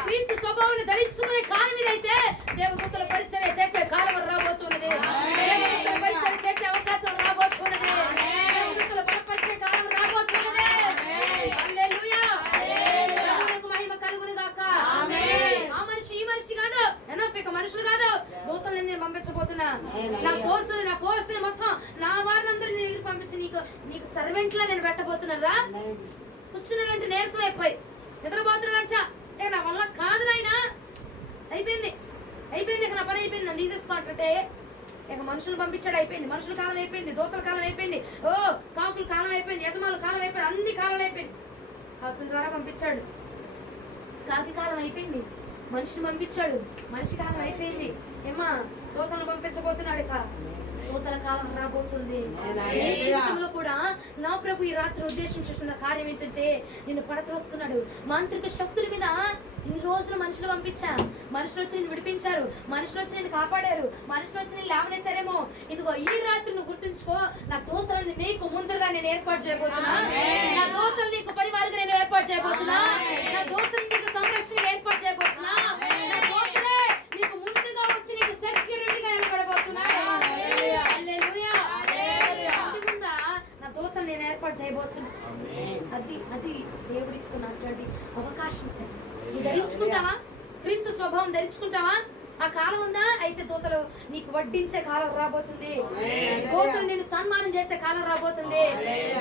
క్రీస్తు స్వభావాన్ని ధరించుకునే కాలం ఇదైతే దేవదూతల పరిచర్య చేసే కాలం రాబోతున్నది. దేవదూతల పరిచర్య చేసే అవకాశం రాబోతున్నది. దేవదూతల బలపరిచే కాలం రాబోతున్నది. హల్లెలూయా. దేవునికి మహిమ కలుగును గాక. ఆ మనిషి ఈ మనిషి కాదు, ఎనఫిక మనుషులు కాదు, దూతలను నేను పంపించబోతున్నా. నా సోర్సుని నా ఫోర్సుని మొత్తం నా వారిని నీ దగ్గరికి పంపించి నీకు సర్వెంట్లా నేను పెట్టబోతున్నారా. కూర్చున్నాడంటే నీరసం అయిపోయి నిద్రపోతున్నాడంట. ఇక నా వల్ల కాదు నాయనా, అయిపోయింది ఇక నా పని అయిపోయింది, నన్ను తీసేసుకుంటే ఇక మనుషులు పంపించాడు, అయిపోయింది. మనుషుల కాలం అయిపోయింది, దూతల కాలం అయిపోయింది, ఓ కాకుల కాలం అయిపోయింది, యజమానుల కాలం అయిపోయింది, అన్ని కాలాలు అయిపోయింది. కాకుల ద్వారా పంపించాడు, కాకి కాలం అయిపోయింది. మనిషిని పంపించాడు, మనిషి కాలం అయిపోయింది. ఏమా దూతలను పంపించబోతున్నాడు. ఇక నూతన కాలం రాబోతుంది. నీ జీవితంలో కూడా నా ప్రభు ఈ రాత్రి ఉద్దేశించుతున్న కార్యం ఏంటంటే నిన్ను పడత్రోస్తున్నాడు. మాంత్రిక శక్తుల మీద ఇన్ని రోజులు మనుషులు పంపించా, మనుషులు వచ్చి నిన్ను విడిపించారు, మనుషులు వచ్చి నిన్ను కాపాడారు, మనుషులు వచ్చి నేను లేవనెత్తారేమో. ఇదిగో ఈ రాత్రి నువ్వు గుర్తుంచుకో, నా దూతలను నీకు ముందుగా నేను ఏర్పాటు చేయబోతున్నా. నా దూతలు నీకు పరివారిగా నేను ఏర్పాటు చేయబోతున్నా. నా దూతలు నీకు సంరక్షణ ఏర్పాటు చేయబోతున్నా. నా దూతలే నీకు ముందుగా వచ్చి నీకు సెక్యూరిటీగా నిలబడబోతున్నా. నా దూతలు నేను ఏర్పాటు చేయబోతున్నా. అది దేవుడిస్తున్నటువంటి అవకాశం. నువ్వు ధరించుకుంటావా? క్రీస్తు స్వభావం ధరించుకుంటావా? ఆ కాలం ఉందా? అయితే దూతలు నీకు వడ్డించే కాలం రాబోతుంది. దూతలు నేను సన్మానం చేసే కాలం రాబోతుంది.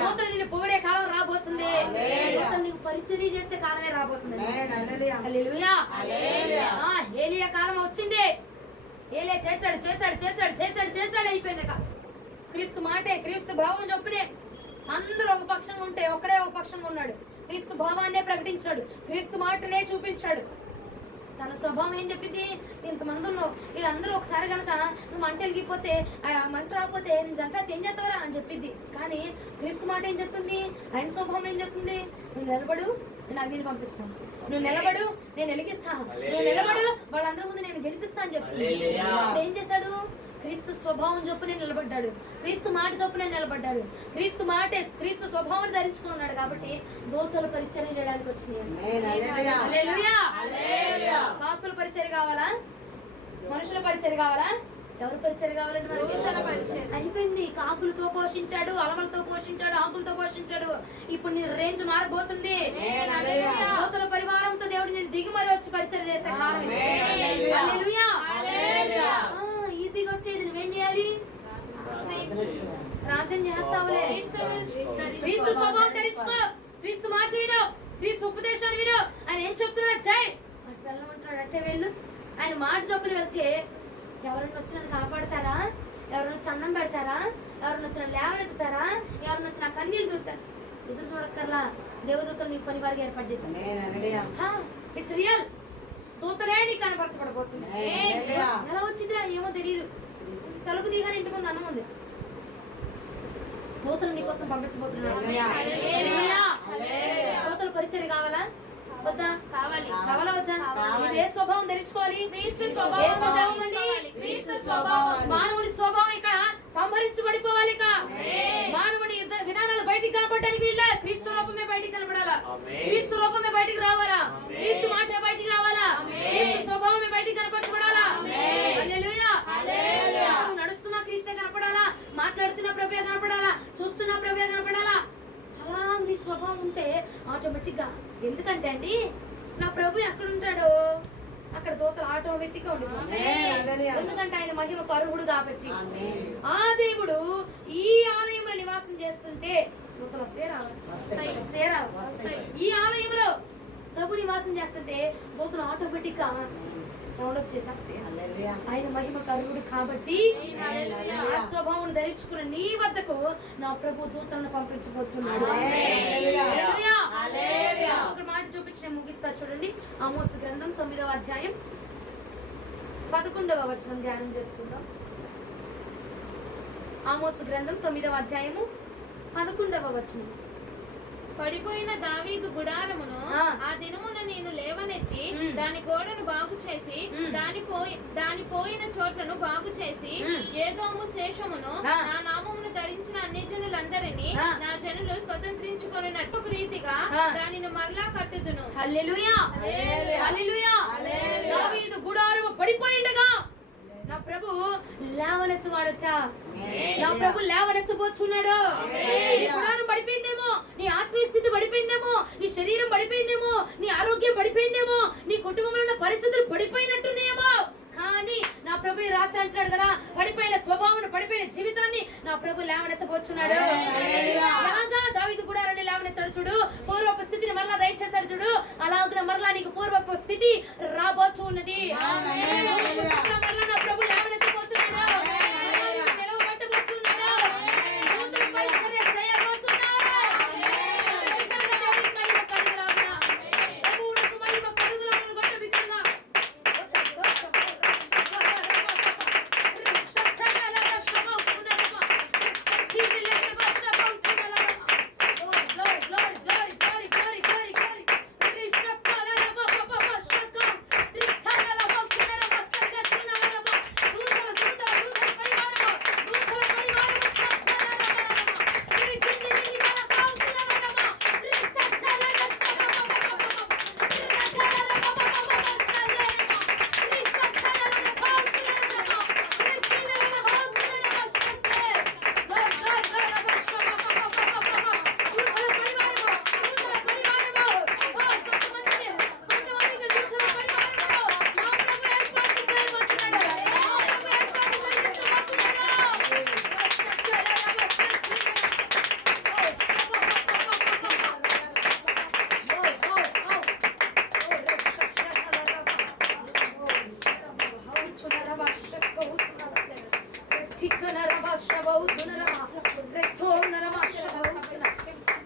దూతలు నేను పొగిడే కాలం రాబోతుంది. దూతలు నీకు పరిచర్య చేసే కాలమే రాబోతుంది. హల్లెలూయా. ఏలియా కాలం వచ్చింది. ఏలియా చేశాడు అయిపోయింది. క్రీస్తు మాటే, క్రీస్తు భావం చొప్పునే అందరూ ఒక పక్షంగా ఉంటే ఒక్కడే ఒక పక్షంగా ఉన్నాడు. క్రీస్తు భావాన్నే ప్రకటించాడు, క్రీస్తు మాటనే చూపించాడు. తన స్వభావం ఏం చెప్పింది? ఇంతమంది ఉన్నావు, వీళ్ళందరూ ఒకసారి కనుక నువ్వు మంట వెలిగిపోతే మంట రాకపోతే నేను చంపేస్తే ఏం చేస్తావరా అని చెప్పింది. కానీ క్రీస్తు మాట ఏం చెప్తుంది? ఆయన స్వభావం ఏం చెప్తుంది? నువ్వు నిలబడు, నేను అగ్నిని పంపిస్తాను. నువ్వు నిలబడు, నేను వెలిగిస్తాను. నువ్వు నిలబడు, వాళ్ళందరి ముందు నేను గెలిపిస్తా అని చెప్తుంది. ఏం చేశాడు? క్రీస్తు స్వభావం చొప్పునే నిలబడ్డాడు, క్రీస్తు మాట చొప్పునే నిలబడ్డాడు. క్రీస్తు మాటే, క్రీస్తు స్వభావాన్ని ధరించుకుని ఉన్నాడు కాబట్టి దూతలు పరిచర్య చేయడానికి వచ్చినాయి. కాకుల పరిచర్య కావాలా? మనుషుల పరిచర్య కావాలా? ఎవరు పరిచర్య కావాలంటే మనకి అయిపోయింది. కాకులతో పోషించాడు, అలమలతో పోషించాడు, ఆకులతో పోషించాడు. ఇప్పుడు నీ రేంజ్ మారబోతుంది. దూతల పరివారంతో దేవుడు నేను దిగి మరి వచ్చి పరిచర్య చేసే కాలం. ఈజీగా వచ్చేది. నువ్వేం చేయాలి? రాజ్యం చేస్తావులే. క్రీస్తు స్వభావం ధరించుకో, క్రీస్తు మాట విను, క్రీస్తు ఉపదేశాన్ని విను. ఆయన ఏం చెప్తున్నాడు? జై అటు వెళ్ళమంటున్నాడు, అంటే వెళ్ళు. ఆయన మాట చొప్పున వెళ్తే ఎవరన్నా వచ్చిన కాపాడతారా? ఎవరన్నా వచ్చి అన్నం పెడతారా? ఎవరన్నా వచ్చిన లేవనెత్తుతారా? ఎవరన్నా వచ్చిన కన్నీళ్ళు దూతారు? ఎదురు చూడక్కర్లా. దేవదూతలు నీకు పని వారికి ఏర్పాటు చేశారు. It's real. దూతలే నీకు కనపరచబడబోతుంది. ఎలా వచ్చిందిరా ఏమో తెలియదు. తలుపు దిగానే ఇంటి ముందు అన్నం ఉంది. దూతలు నీకోసం పంపించబోతున్నాడు. దూతల పరిచర్య కావాలా వద్దా? కావాలా వద్దా? ఏ స్వభావం ధరించుకోవాలి? మానవుడి స్వభావం ఇక సంహరించబడిపోవాలి. ఇక మానవుడి విధానాలు బయటికి కనపడడానికి వీళ్ళ క్రీస్తు రూపమే బయటికి కనపడాలా, క్రీస్తు రూపమే బయటికి రావాలా, క్రీస్తు మాట బయటికి రావాలా, క్రీస్తు స్వభావమే బయటికి కనపడాలి. ప్రభువే కనపడాలా. అలా నీ స్వభావం ఉంటే ఆటోమేటిక్ గా, ఎందుకంటే అండి నా ప్రభు ఎక్కడ ఉంటాడో అక్కడ దూతలు ఆటోమేటిక్ గా ఉండిపోతాయి. ఎందుకంటే ఆయన మహిమకు అర్హుడు కాబట్టి. ఆ దేవుడు ఈ ఆలయంలో నివాసం చేస్తుంటే దూతలు వస్తే రావు. ఈ ఆలయంలో ప్రభు నివాసం చేస్తుంటే దూతలు ఆటోమేటిక్ గా డెవలప్ చేసేస్తాయి. ఆయన మహిమకు అర్హుడు కాబట్టి ఆ స్వభావం ధరించుకున్న నీ వద్దకు నా ప్రభు దూతలను పంపించబోతున్నాడు. ఒక మాట చూపించి ముగిస్తా చూడండి. ఆమోసు గ్రంథం 9వ అధ్యాయం 11వ వచనం ధ్యానం చేసుకుందాం. ఆమోసు గ్రంథం 9వ అధ్యాయము 11వ వచనం. పడిపోయిన దావీదు గుడారమును ఆ దినమున నేను లేవనెత్తి దాని గోడను బాగు చేసి దాని పోయిన చోట్లను బాగు చేసి ఏదోము శేషమును నా నామమును ధరించిన అన్యజనులందరినీ నా జనులు స్వతంత్రించుకొనున్నట్టు ప్రీతిగా దానిని మరలా కట్టుదును. హల్లెలూయా, హల్లెలూయా. దావీదు గుడారము పడిపోయిండగా నా ప్రభు లేవనెత్తువాడొచ్చా. నా ప్రభు లేవనెత్తబోతున్నాడు. నీ గుడారం పడిపోయిందేమో, నీ ఆత్మీయ స్థితి పడిపోయిందేమో, నీ శరీరం పడిపోయిందేమో, నీ ఆరోగ్యం పడిపోయిందేమో, నీ కుటుంబంలో ఉన్న పరిస్థితులు పడిపోయినట్టున్నాయేమో, కానీ నా ప్రభు ఈ రాత్రి అంటున్నాడు కదా, పడిపోయిన స్వభావం, పడిపోయిన జీవితాన్ని నా ప్రభు లేవనెత్తబోతున్నాడు. ఎలాగా దావీదు గుడారాన్ని లేవనెత్తాడు చూడు, పూర్వపు స్థితిని మరలా దయచేశాడు చూడు, అలాగే మరలా నీకు పూర్వపు స్థితి రాబోతున్నది. మరలా నా ప్రభు లేవనెత్తబోతున్నాడు. నిలవబెట్టబోతున్నాడు. నూతన పరిచర్య చేయబోతున్నాడు. ప్రభువునకు మహిమ కలుగులాగున గొట్ట బిగ్గరగా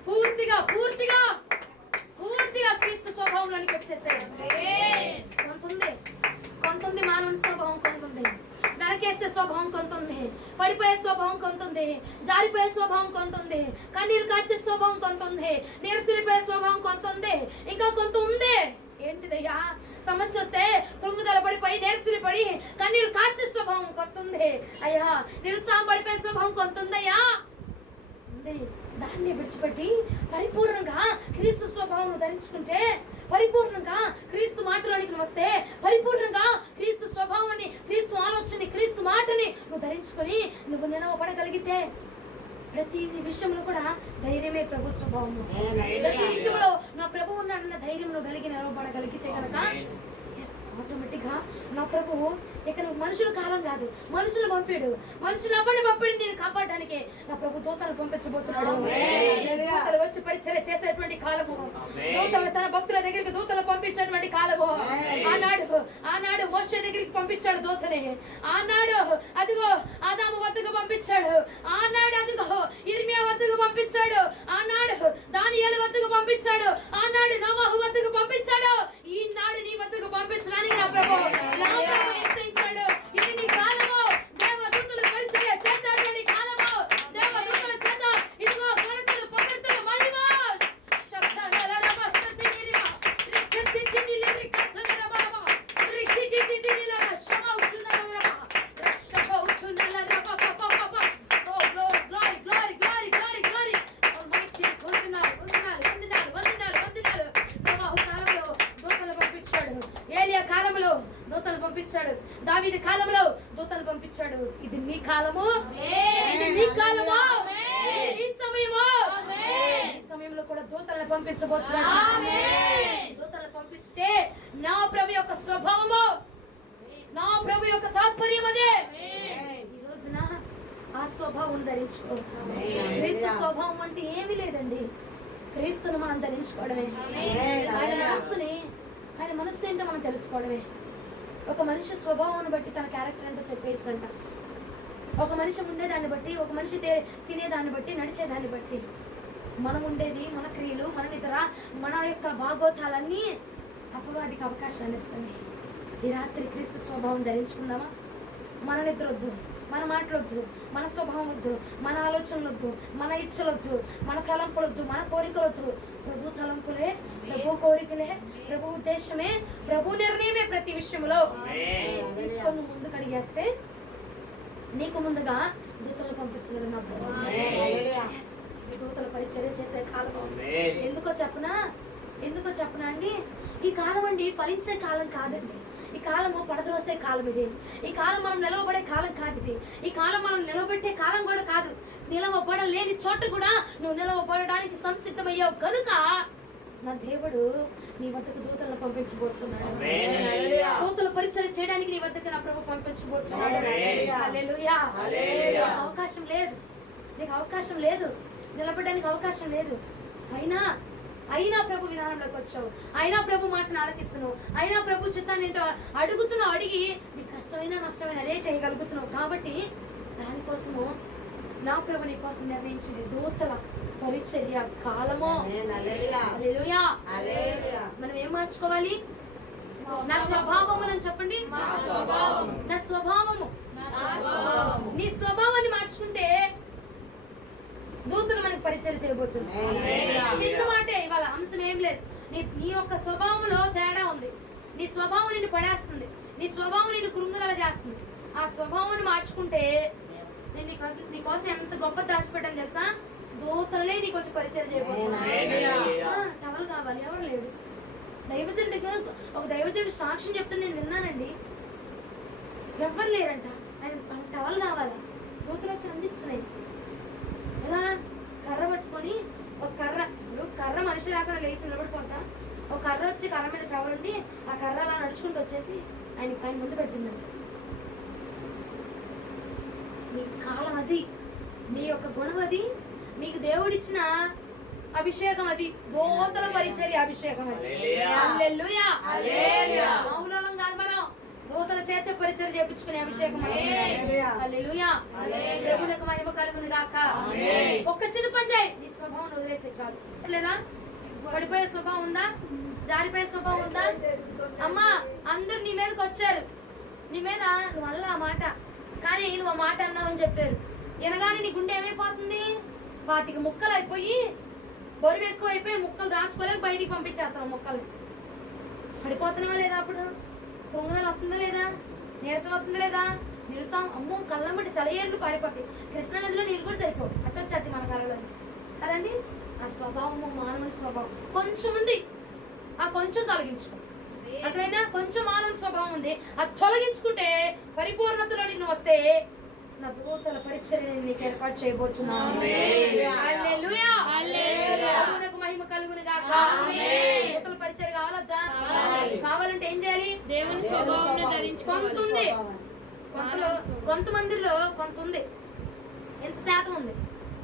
పూర్తిగా పూర్తిగా పూర్తిగా క్రీస్తు స్వభావంలోనికి వచ్చేసాడు. కొంతుంది మానవుని స్వభావం, కొంతుంది వెనకేసే స్వభావం, కొంతుంది పడిపోయే స్వభావం, కొంతుంది జారిపోయే స్వభావం, కొంతుంది కన్నీరు కాచే స్వభావం, కొంతుంది నీరసిలిపోయే స్వభావం, కొంతుంది ఇంకా కొంత ఉంది. ఏంటిదయ్యా? సమస్య వస్తే కృంగుదల పడిపోయి నేర్సిలి పడి కన్నీరు కార్చే స్వభావం కొంతుంది. అయ్యా నిరుత్సాహం పడిపోయే స్వభావం కొంతుందయ్యా. దాన్ని విడిచిపెట్టి పరిపూర్ణంగా క్రీస్తు స్వభావం ధరించుకుంటే, పరిపూర్ణంగా క్రీస్తు మాటలోనికి వస్తే, పరిపూర్ణంగా క్రీస్తు స్వభావాన్ని, క్రీస్తు ఆలోచనని, క్రీస్తు మాటని నువ్వు ధరించుకొని నువ్వు నిలవబడగలిగితే ప్రతి విషయంలో కూడా ధైర్యమే ప్రభు స్వభావము. ప్రతి విషయంలో నా ప్రభు ఉన్నాడన్న ధైర్యం నువ్వు కలిగి నిలవబడగలిగితే కనుక ఆటోమేటిక్ గా నా ప్రభువు ఇక నువ్వు మనుషుల కాలం కాదు, మనుషులు పంపాడు, మనుషులు అవ్వని పంపాడు నేను కాపాడడానికి. నా ప్రభు దూతలు పంపించబోతున్నాడు. దూతలు వచ్చి పరిచర్య చేసేటువంటి కాలము, దూతలు తన భక్తుల దగ్గరికి దూతలు పంపించేటువంటి కాలము. ఆనాడు మోషే దగ్గరికి పంపించాడు దూతని, ఆనాడు అదిగో ఆదాము వద్దకు పంపించాడు, ఆనాడు అదిగో ఇర్మియా వద్దకు పంపించాడు, ఆనాడు దానియేలు వద్దకు పంపించాడు, ఆనాడు నోవహు వద్దకు పంపించాడు. ఈనాడు నీ వద్దకు పంపించడానికి నా ప్రభు నిశ్చయించాడు. ఇది నీ కాలము. దేవదూతలు పరిచర్య చేసేటువంటి కాలము. దేవదూతల చేత ఇదిగో ఘనతలు పొగడ్తలు మహిమ దూతలు పంపించాడు. ఏలియా కాలంలో దూతలు పంపించాడు, దావీదు కాలంలో దూతలు పంపించాడు. ఇది నీ కాలము, ఇది నీ కాలము, ఇది నీ సమయము. ఈ సమయంలో కూడా దూతలను పంపించబోతున్నాడు. దూతలను పంపిస్తే నా ప్రభు యొక్క స్వభావము, నా ప్రభు యొక్క తాత్పర్యం అదే. ఈ రోజున ఆ స్వభావం ధరించుకో. క్రీస్తు స్వభావం అంటే ఏమీ లేదండి, క్రీస్తును మనం ధరించుకోవడమే. ఆయన మనస్సు ఏంటో మనం తెలుసుకోవడమే. ఒక మనిషి స్వభావాన్ని బట్టి తన క్యారెక్టర్ ఏంటో చెప్పేయచ్చు అంట. ఒక మనిషి ఉండేదాన్ని బట్టి, ఒక మనిషి తినేదాన్ని బట్టి, నడిచేదాన్ని బట్టి, మనం ఉండేది, మన క్రియలు, మన నిద్ర, మన యొక్క భాగోతాలన్నీ అపవాదికి అవకాశాన్ని ఇస్తుంది. ఈ రాత్రి క్రీస్తు స్వభావం ధరించుకుందామా? మన నిద్ర వద్దు, మన మాటలొద్దు, మన స్వభావం వద్దు, మన ఆలోచనలొద్దు, మన ఇచ్చలొద్దు, మన తలంపులొద్దు, మన కోరికలొద్దు. ప్రభు తలంపులే, ప్రభు కోరికలే, ప్రభు ఉద్దేశమే, ప్రభు నిర్ణయమే ప్రతి విషయంలో. తీసుకొని ముందుకు అడిగేస్తే నీకు ముందుగా దూతలు పంపిస్తున్నాడు నా ప్రభు. దూతల పరిచర్య చేసే కాలం. ఎందుకో చెప్పనా అండి, ఈ కాలం అండి ఫలించే కాలం కాదండి. ఈ కాలము పడద్రోసే కాలం. ఇది ఈ కాలం మనం నిలవబడే కాలం కాదు. ఇది ఈ కాలం మనం నిలవబెట్టే కాలం కూడా కాదు. నిలవబడలేని చోట కూడా నువ్వు నిలవబడడానికి సంసిద్ధమయ్యావు కనుక నా దేవుడు నీ వద్దకు దూతలను పంపించబోతున్నాడు. దూతల పరిచర్య చేయడానికి నీ వద్దకు నా ప్రభు పంపించబోతున్నాడు. హల్లెలూయా. అవకాశం లేదు, నీకు అవకాశం లేదు, నిలబడడానికి అవకాశం లేదు. అయినా ప్రభు విధానంలోకి వచ్చావు, అయినా ప్రభు మాటను ఆలకిస్తున్నావు, అయినా ప్రభు చిత్తాన్ని ఏంటో అడుగుతున్నావు. అడిగి నీకు కష్టమైన నష్టమైన అదే చేయగలుగుతున్నావు. కాబట్టి దానికోసము నా ప్రభు నీ కోసం నిర్ణయించింది దూతల పరిచర్య కాలము. హల్లెలూయా. మనం ఏం మార్చుకోవాలి? నా స్వభావము అని చెప్పండి. నా స్వభావము. నీ స్వభావాన్ని మార్చుకుంటే దూతలు మనకి పరిచయం చేయబోతుంది. చిన్న మాటే ఇవాళ, అంశం ఏం లేదు. నీ యొక్క స్వభావంలో తేడా ఉంది. నీ స్వభావం నిన్ను పడేస్తుంది, నీ స్వభావం నిన్ను కృంగుదల చేస్తుంది. ఆ స్వభావాన్ని మార్చుకుంటే నేను నీకోసం ఎంత గొప్ప దాచిపెట్టాను తెలుసా? దూతలే నీకు వచ్చి పరిచయం చేయబోతున్నా. టవల్ కావాలి, ఎవరు లేడు. దైవజనుడిగా ఒక దైవజనుడు సాక్ష్యం చెప్తే నేను విన్నానండి. ఎవరు లేరంట, ఆయన టవల్ కావాలా? దూతలు వచ్చి అందించినాయి. ఎలా? కర్ర పట్టుకొని, ఒక కర్ర మనిషి లేకుండా లేచి నిలబడిపోతా, ఒక కర్ర వచ్చి కర్ర మీద టవల్ ఉండి ఆ కర్ర అలా నడుచుకుంటూ వచ్చేసి ఆయన ముందు పెట్టిందంట. నీ కాలం అది, నీ యొక్క గుణం అది, నీకు దేవుడిచ్చిన అభిషేకం అది, దూతల పరిచర్య అభిషేకం అది. హల్లెలూయా. మౌనం కాదు, మనం దూతల చేత పరిచర్య చేయించుకునే అభిషేకం. హల్లెలూయా. ప్రభువునకు మహిమ కలుగును గాక. ఒక్క చిన్న పంచాయి, నీ స్వభావం వదిలేసే చాలు. లేదా పడిపోయే స్వభావం ఉందా? జారిపోయే స్వభావం ఉందా? అమ్మా, అందరు నీ మీదకి వచ్చారు, నీ మీద నువ్వు అల్ల ఆ మాట, కానీ నువ్వు ఆ మాట అన్నావని చెప్పారు. ఎనగానే నీ గుండె ఏమైపోతుంది? 25 ముక్కలు అయిపోయి, బరువు ఎక్కువ అయిపోయి ముక్కలు దాచుకోలేక బయటికి పంపించేస్తాం. ముక్కలు పడిపోతున్నావా లేదా? అప్పుడు పొంగనాలు వస్తుందా లేదా? నీరసం వస్తుందా లేదా? నిరుసం అమ్మో కళ్ళం బట్టి సెలయేర్లు పారిపోతాయి. కృష్ణానదిలో నీరు కూడా సరిపోవు, అట్టొచ్చేది మన కళ్ళలోంచి కదండి. ఆ స్వభావము మానవుని స్వభావం కొంచెం ఉంది, ఆ కొంచెం తొలగించుకో. అర్థమైందా? కొంచెం మానవుని స్వభావం ఉంది, అది తొలగించుకుంటే పరిపూర్ణతలోనికి నువ్వు వస్తే నా దూతల పరిచర్య నీకు ఏర్పాటు చేయబోతున్నాను. హల్లెలూయా. ప్రభువునకు మహిమ కలుగును గాక. దూతల పరిచర్య కావాలొద్దా? కావాలంటే ఏం చేయాలి? దేవుని స్వభావాన్ని ధరించుకుంటుంది. కొంతమందిలో కొంత ఉంది. ఎంత శాతం ఉంది?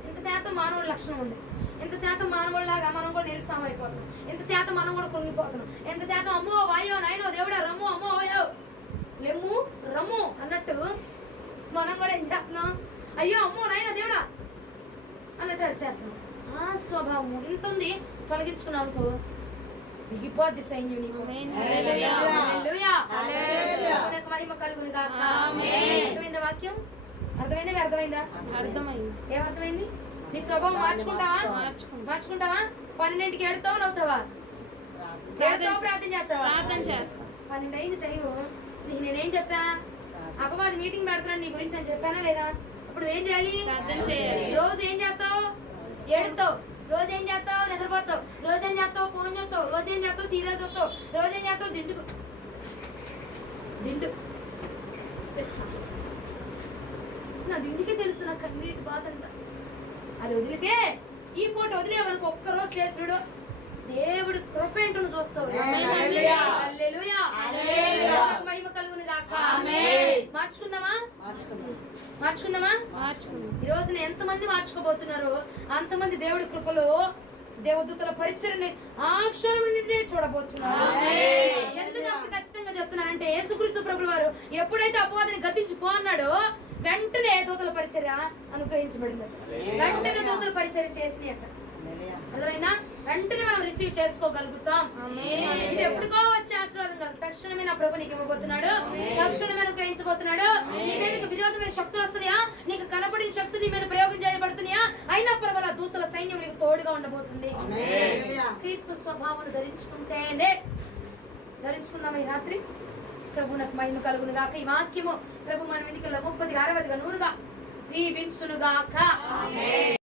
ఎంత శాతం మానవుడి లక్షణం ఉంది? ఎంత శాతం మానవుడిలాగా మనం కూడా నిరుత్సాహం అయిపోతున్నాం? ఎంత శాతం మనం కూడా కృంగిపోతున్నాం? ఎంత శాతం అమ్మో వాయో నాయనో దేవుడా రమ్ము అమ్మో అయ్యో లెమ్ము రమ్ము అన్నట్టు మనం కూడా ఏం చేస్తున్నాం? అయ్యో అమ్మో నాయన దేవుడా అన్నట్టు అడిచేస్తున్నాం. ఆ స్వభావం ఇంత ఉంది, తొలగించుకున్నావు అనుకో దిగిపోద్ది సైన్యం నీకు. మహిమ కలుగును గాక. అర్థమైందా వాక్యం? అర్థమైందా? అర్థమైందా? అర్థమైంది. ఏమర్థమైంది? నీ స్వభావం మార్చుకుంటావా? 12ంటికి ఏడుతావా నవ్వుతావా? ఏడుతావా ప్రార్థన చేస్తావా? 12 అయింది టైం. నేనేం చెప్పా? అపవాది మీటింగ్ పెడుతున్నాడు నీ గురించి అని చెప్పానా లేదా? అప్పుడు ఏం చేయాలి? రోజు ఏం చేస్తావు? ఏడుతావు. రోజు ఏం చేస్తావు? నిద్రపోతావు. రోజు ఏం చేస్తావు? ఫోన్ చూస్తావు. రోజు ఏం చేస్తావు? సీరియల్ చూస్తావు. రోజు ఏం చేస్తావు? ఇంటికి తెలుసు నా కన్నీటి బాధ అంతా. అది వదిలితే ఈ పూట వదిలేమనుకో, ఒక్కరోజు చేసుడు దేవుడి కృప ఏంటో నువ్వు చూస్తావు. హల్లెలూయా. హల్లెలూయా. హల్లెలూయా. దేవునికి మహిమ కలుగును గాక. ఆమేన్. మార్చుకుందామా? మార్చుకుందాం. ఈ రోజున ఎంతమంది మార్చుకోబోతున్నారు, అంతమంది దేవుడి కృపలో దేవదూతల పరిచయని ఆ క్షణం నుండి చూడబోతున్నారు. ఆమేన్. ఎందుకు అంత ఖచ్చితంగా చెప్తున్నానంటే, యేసుక్రీస్తు ప్రభుల వారు ఎప్పుడైతే అపవాదిని గద్దించిపో అన్నాడో వెంటనే దూతల పరిచర్య అనుగ్రహించబడిందట. వెంటనే దూతల పరిచర్య చేసినట్ట. అర్థమైందా? వెంటనే మనం రిసీవ్ చేసుకోగలుగుతాం. ఇది ఎప్పుడుకో వచ్చే ఆశీర్వాదం కాదు, తక్షణమే నా ప్రభు నీకు ఇవ్వబోతున్నాడు, తక్షణమే అనుగ్రహించబోతున్నాడు. నీ మీదకి విరోధమైన శక్తులు వస్తున్నాయా, నీకు కనపడిన శక్తి నీ మీద ప్రయోగం చేయబడుతున్నాయా, అయినా పర్వాలా దూతల సైన్యం నీకు తోడుగా ఉండబోతుంది. క్రీస్తు స్వభావం ధరించుకుందాం ఈ రాత్రి. ప్రభు నాకు మహిమ కలుగును గాక. ఈ వాక్యము ప్రభు మన వెనుకల 30, 60, 100గా దీవించును గాక.